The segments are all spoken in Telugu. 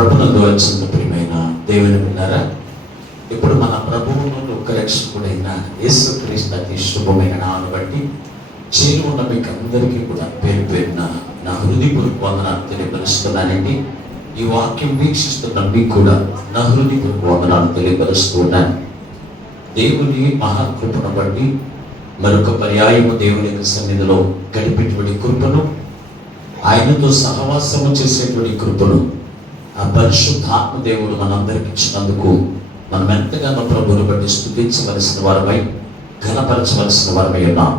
ప్రభునందు వచ్చిన ప్రియమైన దేవుని విన్నారా. ఇప్పుడు మన ప్రభువును లోకరక్షకుడైన యేసుక్రీస్తు అతి శుభమైన నామమును బట్టి చేరి ఉన్న మీకు అందరికీ కూడా పేరు పేరున నా హృదయపూర్వక వందనాలు తెలియపరుస్తున్నానండి. ఈ వాక్యం వీక్షిస్తున్న మీకు కూడా నా హృదయపూర్వక వందనాలు తెలియపరుస్తూ ఉన్నాను. దేవుని మహాకృపను బట్టి మరొక పర్యాయము దేవుని యొక్క సన్నిధిలో గడిపేటువంటి కృపను, ఆయనతో సహవాసము చేసేటువంటి కృపను ఆ పరిశుద్ధాత్మ దేవుడు మనందరికి ఇచ్చినందుకు మనం ఎంతగానో ప్రభువును బట్టి స్తుతించవలసిన వారమై, ఘనపరచవలసిన వారమై ఉన్నాం.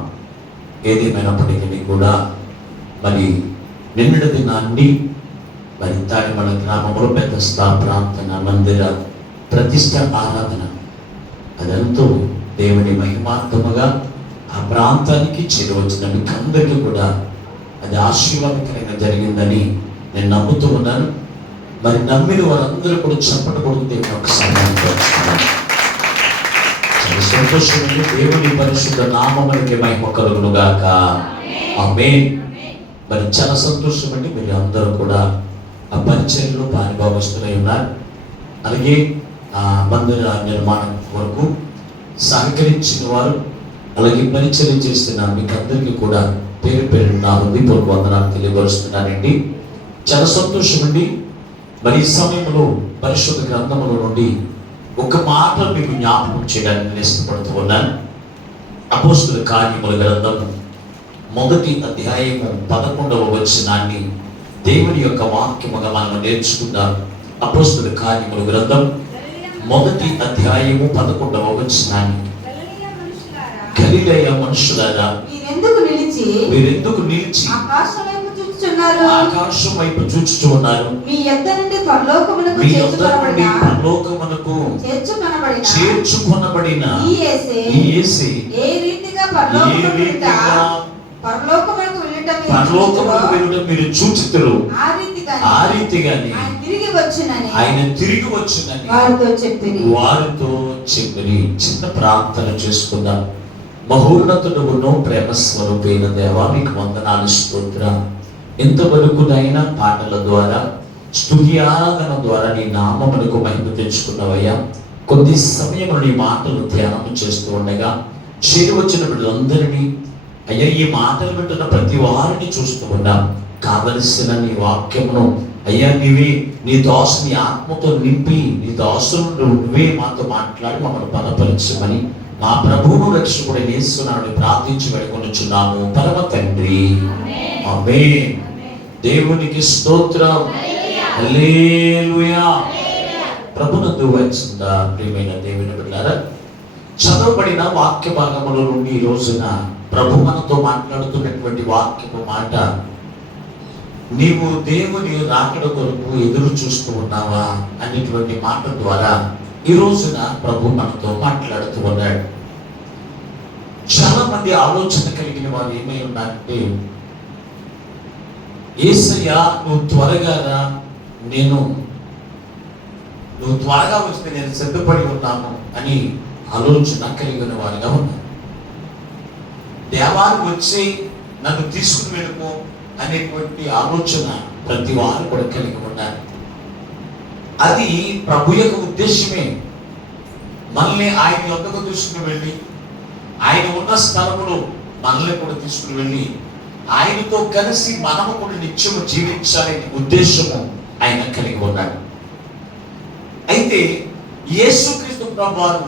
ఏదేమైనప్పటికీ కూడా మరి నిన్నటి దినాన్ని మరి తాడిమల గ్రామంలో పెద్ద ప్రార్థన మందిర ప్రతిష్ట ఆరాధన అదంతా దేవుని మహిమార్థముగా ఆ ప్రాంతానికి చేరవచ్చిన మీకు అందరికీ కూడా అది ఆశీర్వాదకరంగా జరిగిందని నేను నమ్ముతూ ఉన్నాను. మరి నమ్మిన వారందరూ కూడా చెప్పకూడదు దేవుని ఒకసారి చాలా సంతోషంగా దేవుని పరిశుద్ధ నామమునికి మహిమ కలుగును గాక. ఆమేన్. మరి చాలా సంతోషం అండి, మీరు అందరూ కూడా ఆ పరిచర్యలో పాలుభాగస్తులై ఉన్నారు. అలాగే ఆ మందిర నిర్మాణం వరకు సహకరించిన వారు, అలాగే పరిచర్య చేస్తున్న మీకు అందరికీ కూడా పేరు పేరు నా హృదయపూర్వక వందనాలు తెలియపరుస్తున్నానండి. చాలా సంతోషం అండి. మరి ఈ సమయంలో పరిశుద్ధ గ్రంథముల నుండి ఒక మాట మీకు జ్ఞాపకం చేయడానికి నేను ఇష్టపడుతూ ఉన్నాను. అపోస్తుల కార్యముల గ్రంథము 1వ అధ్యాయము 11వ వచనాన్ని దేవుని యొక్క వాక్యముగా మనం నేర్చుకుందాం. అపోస్తుల కార్యముల గ్రంథం 1వ అధ్యాయము 11వ వచనాన్ని, గలిలయ మనుషులారా మీరెందుకు నిలిచి ఆకాశం వైపు చూచుచూ ఉన్నారు? మీ యొద్ద నుండి పరలోకమునకు చేర్చుకొనబడిన ఈ యేసే ఏ రీతిగా పరలోకమునకు వెళ్ళడం మీరు చూచుతురు, ఆ రీతిగానే ఆయన తిరిగి వచ్చునని వారితో చెప్పి చిన్న ప్రార్థన చేసుకుందాం. మహోన్నతుడును ప్రేమ స్వరూపైన దేవా, మీకు వందనాలు, స్తోత్రం. ఇంతవరకునైనా పాటల ద్వారా, స్తుతి ఆరాధన ద్వారా నీ నామమునకు మహిమ తెచ్చుకున్నవయ్యా. కొద్ది సమయం నీ మాటలు ధ్యానం చేస్తూ ఉండగా చేరి వచ్చిన బిడ్డలందరినీ అయ్యా, ఈ మాటలు వింటున్న ప్రతి వారిని చూస్తూ ఉన్నాం. కావలసిన నీ వాక్యమును అయ్యా నీవే నీ దాసుని ఆత్మతో నింపి నీ దాసును నువ్వే మాతో మాట్లాడి మమ్మల్ని బలపరచమని మా ప్రభువును రక్షకుడైన యేసునామములో ప్రార్థించి వేడుకొనుచున్నాము పరమ తండ్రి. ఆమేన్. దేవునికి స్తోత్రం. హల్లెలూయా. ప్రభునందు వచ్చిన ప్రియమైన దేవుని బిడ్డలారా, చదవబడిన వాక్య భాగముల నుండి ఈ రోజున ప్రభు మనతో మాట్లాడుతున్నటువంటి వాక్యపు మాట, నీవు దేవుని రాకడ కొరకు ఎదురు చూస్తూ ఉన్నావా అనేటువంటి మాట ద్వారా ఈ రోజున ప్రభు మనతో మాట్లాడుతూ ఉన్నాడు. చాలా మంది ఆలోచన కలిగిన వారు ఏమై ఉన్నారంటే, యేసయ్యా నువ్వు త్వరగా రా, నువ్వు త్వరగా వస్తే నేను సిద్ధపడి ఉన్నాను అని ఆలోచన కలిగిన వారిగా ఉన్నారు. దేవానికి వచ్చి నన్ను తీసుకుని వెళ్ళిపో అనేటువంటి ఆలోచన ప్రతి వారు కూడా కలిగి ఉన్నారు. అది ప్రభు యొక్క ఉద్దేశమే. మనల్ని ఆయన యొద్దకు తీసుకుని వెళ్ళి, ఆయన ఉన్న స్థలములో మనల్ని కూడా తీసుకుని వెళ్ళి ఆయనతో కలిసి మనము కూడా నిత్యము జీవించాలనే ఉద్దేశము ఆయన కలిగి ఉన్నాడు. అయితే యేసుక్రీస్తు ప్రభువారు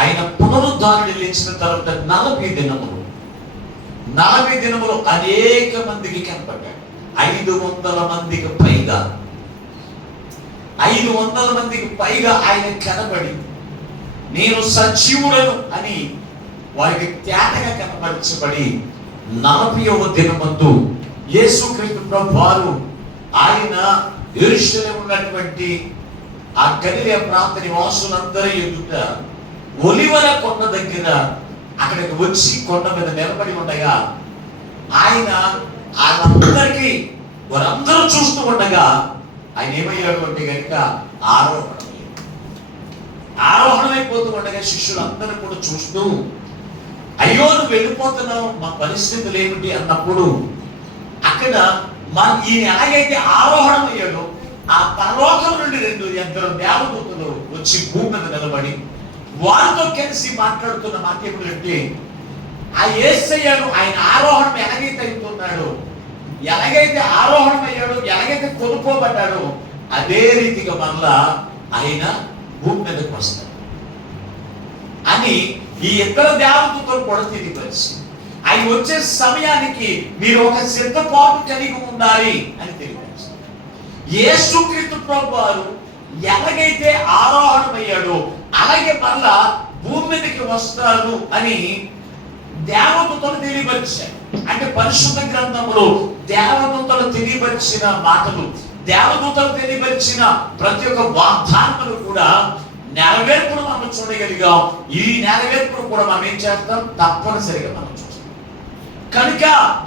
ఆయన పునరుద్ధానుడు లేచిన తర్వాత 40 దినములు అనేక మందికి కనపడ్డాడు. 500 మందికి పైగా 500 మందికి పైగా ఆయన కనబడి నేను సజీవుడను అని వారికి తేటగా కనపరచబడి 40వ దినమందు యేసుక్రీస్తు ప్రభువారు ఆయన యెరూషలేములో ఉన్నటువంటి ఆ గలిలయ ప్రాంత నివాసులందరి ఎదుట ఒలివల కొండ దగ్గర అక్కడికి వచ్చి కొండ మీద నిలబడి ఉండగా ఆయన వాళ్ళందరికీ వారందరూ చూస్తూ ఉండగా ఆయన ఏమయ్యాడు అంటే కనుక ఆరోహణమైపోతూ ఉండగా శిష్యులందరూ కూడా చూస్తూ, అయ్యో నువ్వు వెళ్ళిపోతున్నావు, మా పరిస్థితులు ఏమిటి అన్నప్పుడు అక్కడ ఈయన ఎలాగైతే ఆరోహణం అయ్యాడో ఆ పరలోక ఇద్దరు దేవదూతలు వచ్చి భూమి మీద నిలబడి వారితో కలిసి మాట్లాడుతున్న మాట ఏమిటంటే, ఆ యేసయ్యను ఆయన ఆరోహణం ఎలాగైతే అవుతున్నాడు, ఎలాగైతే ఆరోహణం అయ్యాడు, ఎలాగైతే కొనుక్కోబడ్డాడు, అదే రీతిగా మళ్ళా ఆయన భూమి మీదకి వస్తాడు అని ఈ ఇద్దరు దేవతలతో కూడా తిరిగి వచ్చి, ఆయన వచ్చే సమయానికి మీరు ఒక సిద్ధపాటు కలిగి ఉండాలి అని తిరిగి వచ్చి, యేసుక్రీస్తు ప్రభువారు ఎలాగైతే ఆరోహణం అయ్యాడో అలాగే మళ్ళా భూమి మీదకి వస్తారు అని దేవదూతలు తెలియపరిచారు. అంటే పరిశుద్ధ గ్రంథంలో దేవదూతలు తెలియపరిచిన మాటలు, దేవదూతలు తెలియపరిచిన ప్రతి ఒక్క వాగ్దానములు కూడా నెరవేర్పును మనం చూడగలిగాం. ఈ నెరవేర్పును కూడా మనం ఏం చేస్తాం? తప్పనిసరిగా మనం చూస్తాం. కనుక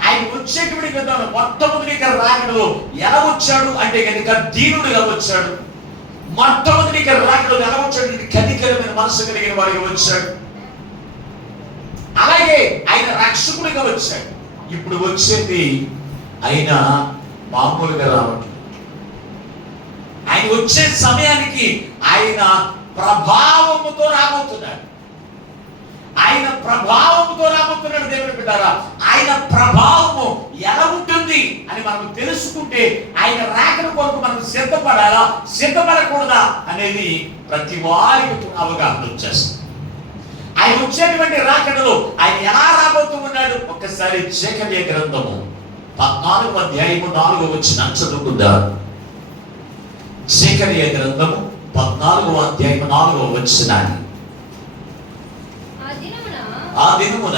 ఆయన వచ్చేటువంటి విధానం మొట్టమొదటి రాకడలో ఎలా వచ్చాడు అంటే కనుక దీనుడిగా వచ్చాడు. మొట్టమొదటి రాకడలో ఎలా వచ్చాడు? కనికరమైన మనసు కలిగిన వాడిగా వచ్చాడు. అలాగే ఆయన రక్షకుడిగా వచ్చాడు. ఇప్పుడు వచ్చేది ఆయన మామూలుగా రావట్లేదు. ఆయన వచ్చే సమయానికి ఆయన ప్రభావముతో రాబోతున్నాడు. ఆయన ప్రభావముతో రాబోతున్నాడు. దేవుని బిడ్డారా, ఆయన ప్రభావము ఎలా ఉంటుంది అని మనం తెలుసుకుంటే ఆయన రాకడ కొరకు మనం సిద్ధపడాలా, సిద్ధపడకూడదా అనేది ప్రతి వారికి అవగాహన వచ్చేస్తుంది. ఆయన వచ్చేటువంటి రాకడలో ఆయన ఎలా రాబోతూ ఉన్నాడు? ఒక్కసారి జకర్యా గ్రంథము 14వ అధ్యాయము 4వ వచనం చదువుకుందాం. జకర్యా గ్రంథము 14వ అధ్యాయము 4వ వచనాన్ని. ఆ దినమున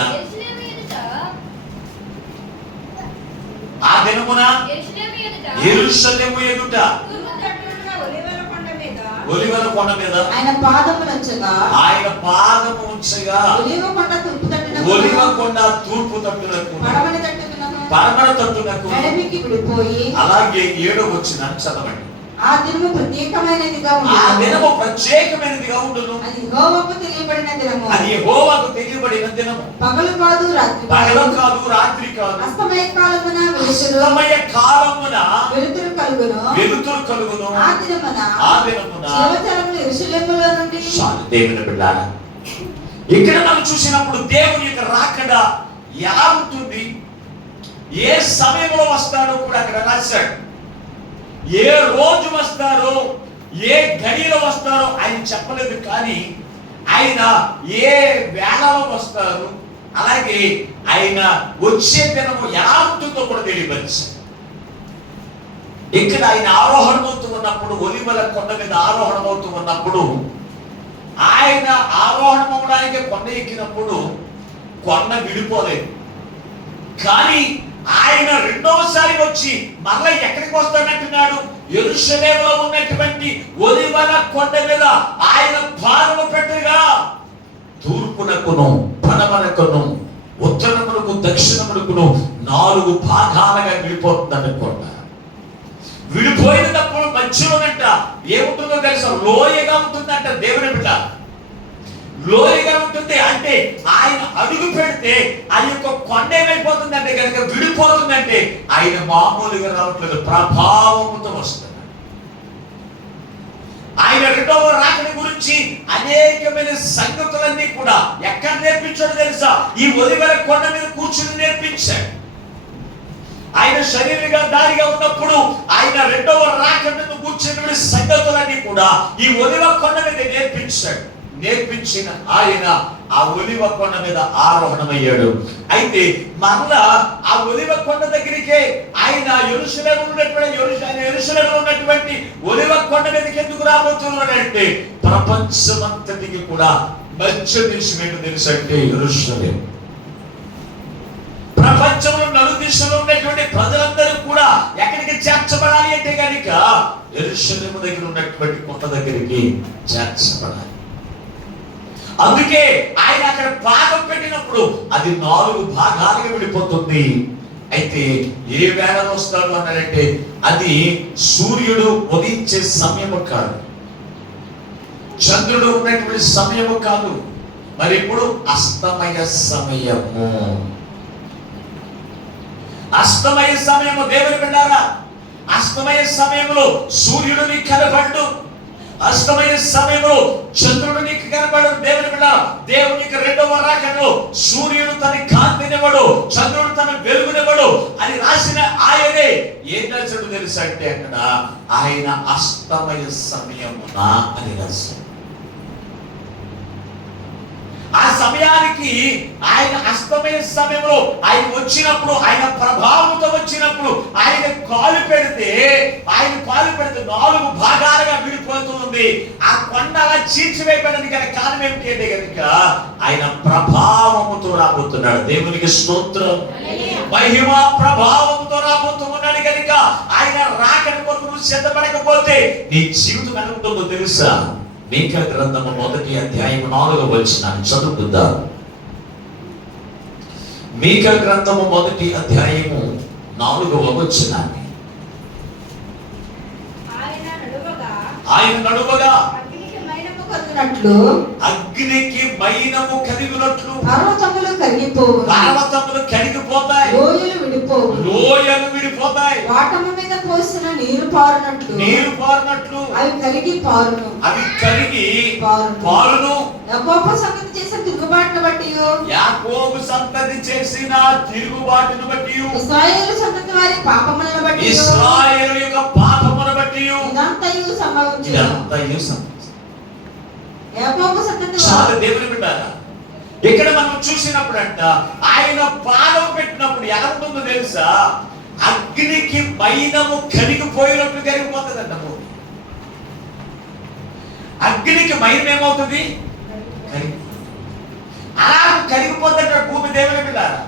యెరూషలేము ఎదుట ఒలీవల కొండ మీద ఆయన పాదము ఉంచగా ఒలీవ కొండ తూర్పు తట్టునకు పడమర తట్టునకు అలాగే 7వ వచనం చదవండి. ఆ దినము ప్రత్యేకమైనదిగా ఉండును. అది యెహోవాకు తెలియబడిన దినము. పగలు కాదు రాత్రి కాదు. అస్తమయ కాలమున వెలుతురు కలుగును. ఆ దినమున జీవజలములు యెరూషలేములో నుండి. దేవుని బిడ్డలారా, ఇక్కడ మనం చూసినప్పుడు దేవుని యొక్క రాకడ ఎలా ఉంటుంది, ఏ సమయంలో వస్తాడో కూడా అక్కడ రాశాడు. ఏ రోజు వస్తారో, ఏ గడిలో వస్తారో ఆయన చెప్పలేదు. కానీ ఆయన ఏ వేళలో వస్తారు, అలాగే ఆయన వచ్చే దినము ఎలా ఉంటుందో కూడా తెలియపరిచారు. ఇక్కడ ఆయన ఆరోహణం అవుతూ ఉన్నప్పుడు, ఒలీవల కొండ మీద ఆరోహణం అవుతూ ఉన్నప్పుడు, ఆయన ఆరోహణం అవడానికి కొండ ఎక్కినప్పుడు కొండ విడిపోలేదు. కానీ ఆయన రెండోసారి వచ్చి మళ్ళీ ఎక్కడికి వస్తానంటున్నాడు? యెరూషలేములో ఉన్నటువంటి ఒలీవల కొండ మీద ఆయన పాదము పెట్టగా తూర్పునకును పడమరకును ఉత్తరమునకు దక్షిణమునకును 4 భాగాలుగా విడిపోతుందని కొండ. విడిపోయినప్పుడు మధ్యలోనంట ఏముంటుందో తెలుసా? లోయగా ఉంటుందంట. దేవుని బిడ్డ, లోయగా ఉంటుంది. అంటే ఆయన అడుగు పెడితే ఆ యొక్క కొండ ఏమైపోతుందంటే కనుక విడిపోతుందంటే ఆయన మామూలుగా రావట్లేదు, ప్రభావముతో వస్తున్నాడు. ఆయన రెండవ రాకడ గురించి అనేకమైన సంగతులన్నీ కూడా ఎక్కడ నేర్పించాడు తెలుసా? ఈ ఒలీవల కొండ మీద కూర్చుని నేర్పించాడు. ఆయన శరీరంగా దారిగా ఉన్నప్పుడు ఆయన రెండవ రాకడ మీద కూర్చుని సంగతులన్నీ కూడా ఈ ఒలీవ కొండ మీద నేర్పించాడు. నేర్పించిన ఆయన ఆ ఒలీవ కొండ మీద ఆరోహణమయ్యాడు. అయితే మరలా ఆ ఒలీవ కొండ దగ్గరికే ఆయన యెరూషలేములో ఉన్నటువంటి ఒలీవ కొండ మీదకి ఎందుకు రాబోతున్నాడంటే ప్రపంచమంతటికి కూడా మధ్య దేశం ఏంటో తెలుసు అంటే యెరూషలేము. ప్రపంచంలో నలుదిశలో ఉన్నటువంటి ప్రజలందరూ కూడా ఎక్కడికి చేర్చబడాలి అంటే కనుక యెరూషలేము దగ్గర ఉన్నటువంటి కొండ దగ్గరికి చేర్చబడాలి. అందుకే ఆయన అక్కడ పాదం పెట్టినప్పుడు అది 4 భాగాలుగా విడిపోతుంది. అయితే ఏ వేళలో వస్తాడు అన్నాడంటే అది సూర్యుడు ఉదయించే సమయము కాదు, చంద్రుడు ఉన్నటువంటి సమయము కాదు, మరి ఇప్పుడు అస్తమయ సమయము. అస్తమయ సమయము. దేవుని బిడ్డారా, అస్తమయ సమయంలో సూర్యుడిని కనబడ్డు, అస్తమయ సమయంలో చంద్రుడు నీకు కనబడు. దేవుని బిడ్డ, దేవునికి రెండవ రాకడలో సూర్యుడు తన కాంతినివ్వడు, చంద్రుడు తన వెలుగునివ్వడు అని రాసిన ఆయనే ఏం రాశాడు తెలుసా అంటే అక్కడ ఆయన అస్తమయ సమయమున అని రాశాడు. ఆ సమయానికి ఆయన అస్తమయ సమయంలో ఆయన వచ్చినప్పుడు, ఆయన ప్రభావంతో వచ్చినప్పుడు ఆయన కాలు పెడితే 4 భాగాలుగా విడిపోతుంది. ఆ కొండ అలా చీల్చివేయబడింది కనుక కారణం ఏమిటి అంటే కనుక ఆయన ప్రభావముతో రాబోతున్నాడు. దేవునికి స్తోత్రం. మహిమ ప్రభావంతో రాబోతున్నాడు కనుక ఆయన రాకడ కొరకు నువ్వు సిద్ధపడకపోతే నీ జీవితం ఎలా ఉంటుందో తెలుసా? మీకా గ్రంథము 1వ అధ్యాయం 4వ వచనాన్ని చదువుకుందాం. మీకా గ్రంథము 1వ అధ్యాయము 4వ వచనాన్ని. ఆయన నడువగా అగ్నికి మైనము కరిగినట్లు పర్వతములు కరిగిపోతాయి, లోయలు విడిపోతాయి, వాటము మీద పోసిన నీరు పారునట్లు అవి కరిగి పారును. యాకోబు సంతతి చేసిన తిరుగుబాటును బట్టి ఇశ్రాయేలు సంతతి వారి పాపములను బట్టి ఇశ్రాయేలు యొక్క పాపమును బట్టి ఇదంతయు సంభవించును. యాకోబు సంతతి చాలా దేవుని బిడ్డారా, ఇక్కడ మనం చూసినప్పుడు అంట ఆయన పాదం పెట్టినప్పుడు ఎలా ఉంటుందో తెలుసా? అగ్నికి మైనము కరిగిపోయినట్లు కరిగిపోతుందంట. అగ్నికి మైనం ఏమవుతుంది? అలా కరిగిపోతుంట భూమి. దేవుని బిడ్డారా,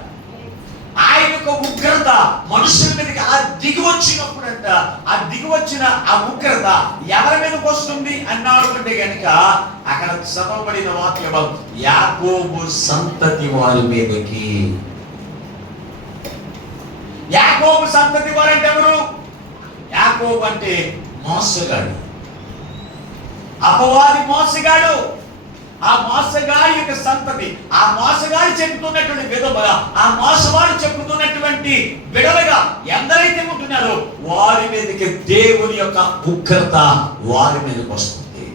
ఆయన యొక్క ఉగ్రత మనుషుల మీదకి అలా దిగి వచ్చినప్పుడు అంట ఆ దిగి వచ్చిన ఆ ఉగ్రత ఎవరి మీదకి వస్తుంది అన్నాడు అంటే కనుక అక్కడ చదవబడిన వాక్యం యాకోబు సంతతి వారి మీదకి. యాకోబు సంతతి వారు అంటే ఎవరు? యాకోబు అంటే మోసగాడు, అపవాది మోసగాడు. ఆ మోసగాడి యొక్క సంతతి, ఆ మోసగాడు చెప్పుతున్నటువంటి విధముగా, ఆ మోసవాడు చెప్పుతున్నటువంటి విడలుగా ఎందరైతే ఉంటున్నారో వారి మీదకి దేవుని యొక్క ఉగ్రత వారి మీదకి వస్తుంది.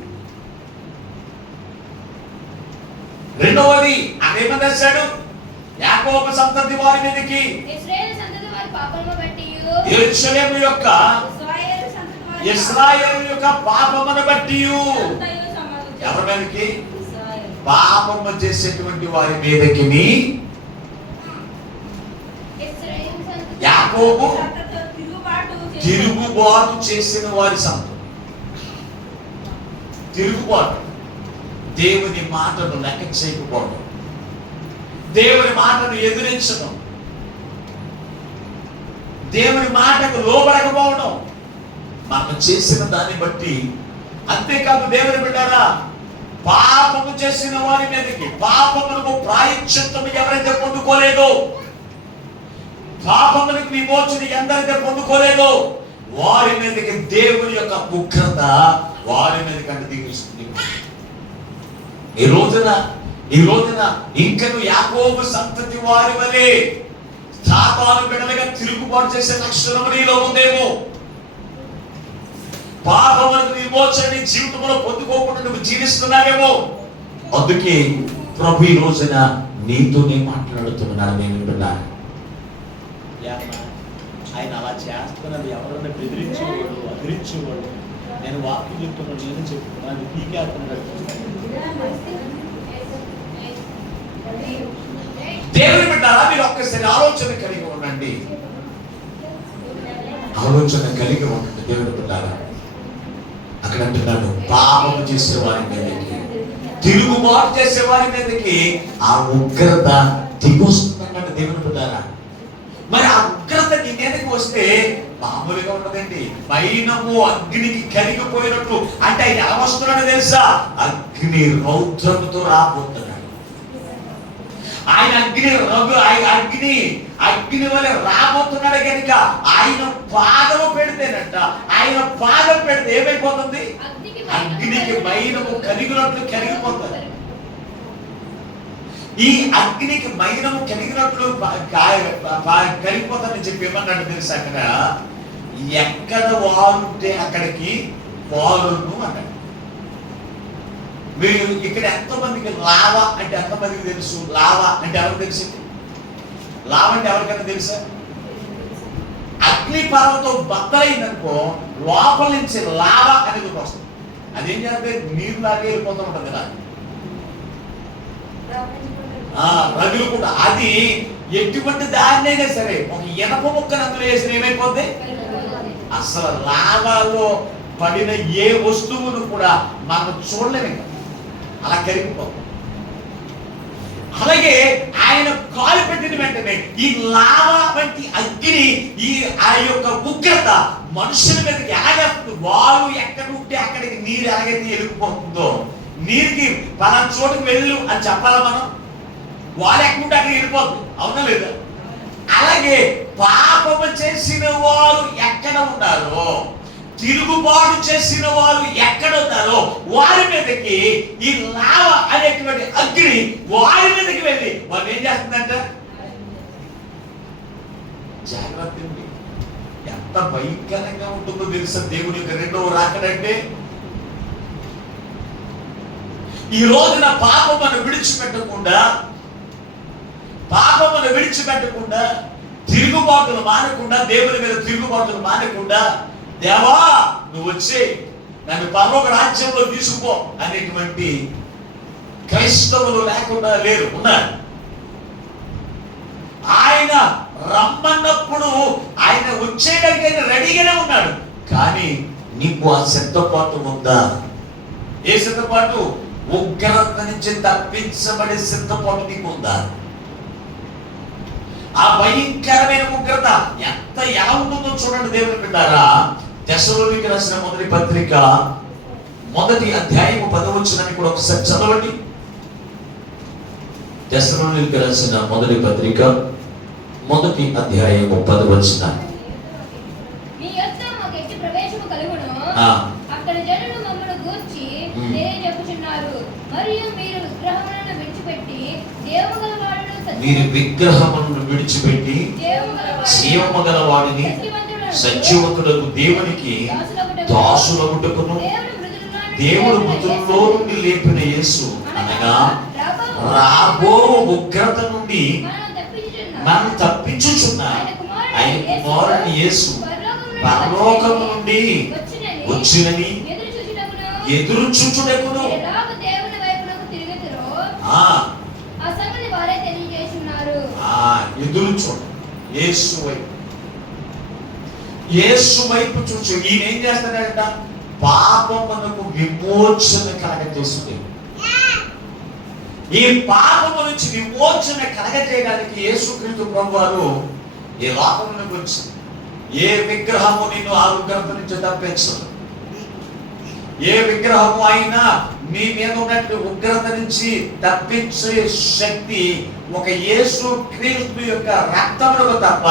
రెండవది అదేమని రాశాడు? యాకోబు సంతతి వారి మీదకి యెరూషలేము యొక్క ఇశ్రాయేలు యొక్క పాపమును బట్టి. ఎవరి మీదకి? పాపము చేసేటువంటి వారి మీదకి యాకోబు తిరుగుబాటు చేసిన వారి సంతతి. తిరుగుబాటు, దేవుని మాటను లెక్క చేయకపోవడం, దేవుని మాటను ఎదిరించడం, దేవుని మాటకు లోబడకపోవడం, మనం చేసిన దాన్ని బట్టి. అంతేకాదు దేవుని బిడ్డారా, పాపము చేసిన వారి మీదకి, పాపములకు ప్రాయశ్చిత్తం ఎవరైతే పొందుకోలేదో, పాపములకు విమోచన ఎందరైతే పొందుకోలేదో వారి మీదకి దేవుని యొక్క ఉగ్రత వారి మీదకి అంటే దిగుస్తుంది. ఈ రోజున ఇంకను యాకోబు సంతతి వారి వలె సాతాను బిడ్డలుగా తిరుగుబాటు చేసే లక్షణం నీలో ఉందేమో. పాపములకు విమోచన జీవితంలో పొందుకోకుండా నువ్వు జీవిస్తున్నావేమో. అందుకే ప్రభు ఈ రోజున నీతోనే మాట్లాడుతున్నాడు. నేను విన్నాను, ఆయన అలా చేస్తున్నది ఎవరన్నా బెదిరించేవాడు, అదిరించేవాడు. నేను వాక్యం చెప్తున్నాడు, నేను చెప్తున్నాను, పీకేస్తున్నాడు. దేవుని బిడ్డారా, మీరు ఒక్కసారి ఆలోచన కలిగి ఉండండి. దేవుని బిడ్డారా, అక్కడ అంటున్నాడు పాపము చేసే వారి మీదకి, తిరుగుబాటు చేసే వారి మీదకి ఆ ఉగ్రత దిగొస్తుందన్నాడు. దేవుని బిడ్డారా, మరి ఆ ఉగ్రత నీ మీదకి వస్తే మామూలుగా ఉండదండి. మైనము అగ్నికి కరిగిపోయినట్లు అంటే ఆయన ఎలా వస్తున్నాడో తెలుసా? అగ్ని రౌద్రముతో రాబోతున్నాడు. ఆయన అగ్ని వల్ల రాబోతున్నాడు కనుక ఆయన పాదము పెడితేనట, ఆయన పాదం పెడితే ఏమైపోతుంది? అగ్నికి మైనము కరిగినట్లు కరిగిపోతుంది. ఈ అగ్నికి మైనము కరిగినట్లు కరిగిపోతుందని చెప్పి ఏమన్నాడు తెలుసా? అక్కడ ఎక్కడ వారుంటే అక్కడికి వారును అన్నాడు. మీరు ఇక్కడ ఎంతమందికి లావా అంటే ఎంతమందికి తెలుసు? లావా అంటే ఎవరికి తెలిసింది? లావా అంటే ఎవరికైనా తెలుసా? అగ్ని పర్వతం బద్దలైందనుకో లోపల నుంచి లావా అనేది వస్తుంది. అదేం చేస్తే నీరు లాగే వెళ్ళిపోతూ ఉంటుంది కదా, రగులుకుంటా. అది ఎటువంటి దాన్నైనా సరే ఒక ఇనప ముక్కను అందులో వేసిన ఏమైపోద్ది? అసలు లావాలో పడిన ఏ వస్తువును కూడా మనం చూడలేము, అలా కరిగిపోతుంది. అలాగే ఆయన కాలు పెట్టిన వెంటనే ఈ లావా వంటి అగ్ని, ఆ యొక్క ఉగ్రత మనుషుల మీదకి ఎలాగేస్తుంది? వారు ఎక్కడ ఉంటే అక్కడికి నీరు ఎలాగైతే వెళ్ళిపోతుందో, నీరుకి పలానా చోటుకు వెళ్ళు అని చెప్పాలా మనం? వాళ్ళు ఎక్కడ ఉంటే అక్కడ వెళ్ళిపోతుంది, అవునా లేదా? అలాగే పాపము చేసిన వారు ఎక్కడ ఉన్నారో, తిరుగుబాటు చేసిన వారు ఎక్కడ ఉన్నారో వారి మీదకి ఈ లావ అనేటువంటి అగ్ని వారి మీదకి వెళ్ళి వాళ్ళు ఏం చేస్తుందంట? జాగ్రత్త. ఎంత భయంకరంగా ఉంటుందో తెలుసా దేవుని యొక్క రెండవ రాకడంటే? ఈ రోజున పాపమును విడిచిపెట్టకుండా తిరుగుబాటులు మానకుండా, దేవుని మీద తిరుగుబాటులు మానకుండా, దేవా నువ్వు వచ్చి నన్ను పరలోక రాజ్యంలో తీసుకుపో అనేటువంటి క్రైస్తవులు లేకుండా లేరు, ఉన్నారు. ఆయన రమ్మన్నప్పుడు ఆయన వచ్చేయడానికి ఆయన రెడీగానే ఉన్నాడు. కానీ నీకు ఆ సిద్ధపాటు ఉందా? ఏ సిద్ధపాటు? ఉగ్రత నుంచి తప్పించబడే సిద్ధపాటు నీకు ఉందా? ఆ భయంకరమైన ఉగ్రత ఎలా ఉంటుందో చూడండి దేవుని బిడ్డారా. తెస్సలోనికీయులకు రాసిన మొదటి పత్రిక 1వ అధ్యాయము 10వ వచనాన్ని కూడా ఒకసారి చదవండి. తెస్సలోనికీయులకు రాసిన మొదటి పత్రిక 1వ అధ్యాయము 10వ వచనం. మీ యొద్ద మాకు ఎట్టి ప్రవేశము కలుగును, అక్కడ జనులు మమ్మల్ని గూర్చి చెప్పుచున్నారు, మరియు మీరు విగ్రహములను విడిచిపెట్టి జీవము గల వాడిని సత్యవంతుడకు దేవునికి దాసులగుటకును దేవుడు మృతుల్లో నుండి లేపిన యేసు అనగా రాబో ఉగ్రత నుండి మనం తప్పించుచున్న ఆయన కుమారుని యేసు పరలోకము నుండి వచ్చినని ఎదురు చూచుటకును ఎదురు చూడ యేసు వైపు చూచు. ఈయన ఏం చేస్తాడంట? పాపమునకు విమోచన కలగజేస్తుంది. ఈ పాపము నుంచి విమోచన కలగజేయడానికి యేసుక్రీస్తు ప్రభువారు ఈ లోకంలోకి వచ్చింది. ఏ విగ్రహము నిన్ను ఆ ఉగ్రత నుంచి తప్పించదు. ఏ విగ్రహము అయినా మీ మీద ఉన్నట్టు ఉగ్రత నుంచి తప్పించే శక్తి ఒక యేసు క్రీస్తు యొక్క రక్తములకు తప్ప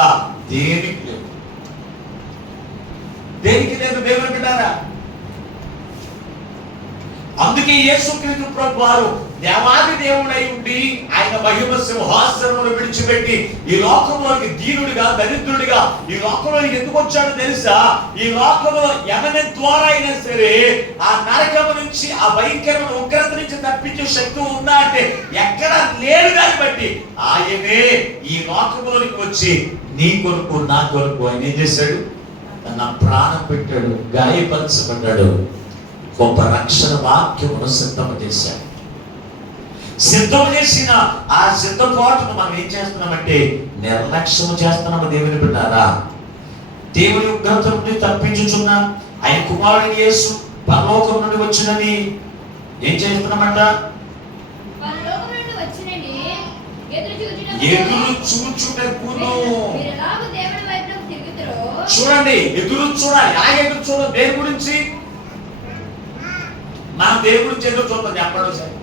దేనికి లేదు. దేనికి లేదు దేవుని బిడ్డారా. అందుకే యేసుక్రీస్తు ప్రభువారు దేవాది దేవుడై ఉండి ఆయన మహిమ సింహాసనమును విడిచిపెట్టి ఈ లోకంలోకి దీనుడిగా, దరిద్రుడిగా ఈ లోకంలోకి ఎందుకు వచ్చాడో తెలుసా? ఈ లోకంలో ఎవరి ద్వారా అయినా సరే ఆ నరకము నుంచి, ఆ భయంకరమైన ఉగ్రత నుంచి తప్పించే శక్తి ఉందా అంటే ఎక్కడ లేడు. దాన్ని బట్టి ఆయనే ఈ లోకంలోనికి వచ్చి నీ కొరకు, నా కొరకు ఆయన ఏం చేశాడు? తన ప్రాణం పెట్టాడు, గాయపరచబడ్డాడు, గొప్ప రక్షణ వాక్యమును సిద్ధం చేశాడు. సిద్ధం చేసిన ఆ సిద్ధపాటును మనం ఏం చేస్తున్నామంటే నిర్లక్ష్యం చేస్తున్నాము. దేవుని బిడ్డారా, దేవుని ఉగ్రత నుండి తప్పించుచున్న ఆయన కుమారుని యేసు పరలోకం నుండి వచ్చినని ఏం చేస్తున్నామంట? ఎదురు చూచుటకును. చూడండి, ఎదురు చూడాలి. ఎలా ఎదురు చూడాలి? దేని గురించి? మనం దేని గురించి ఎదురు చూద్దాం చెప్పండి సార్.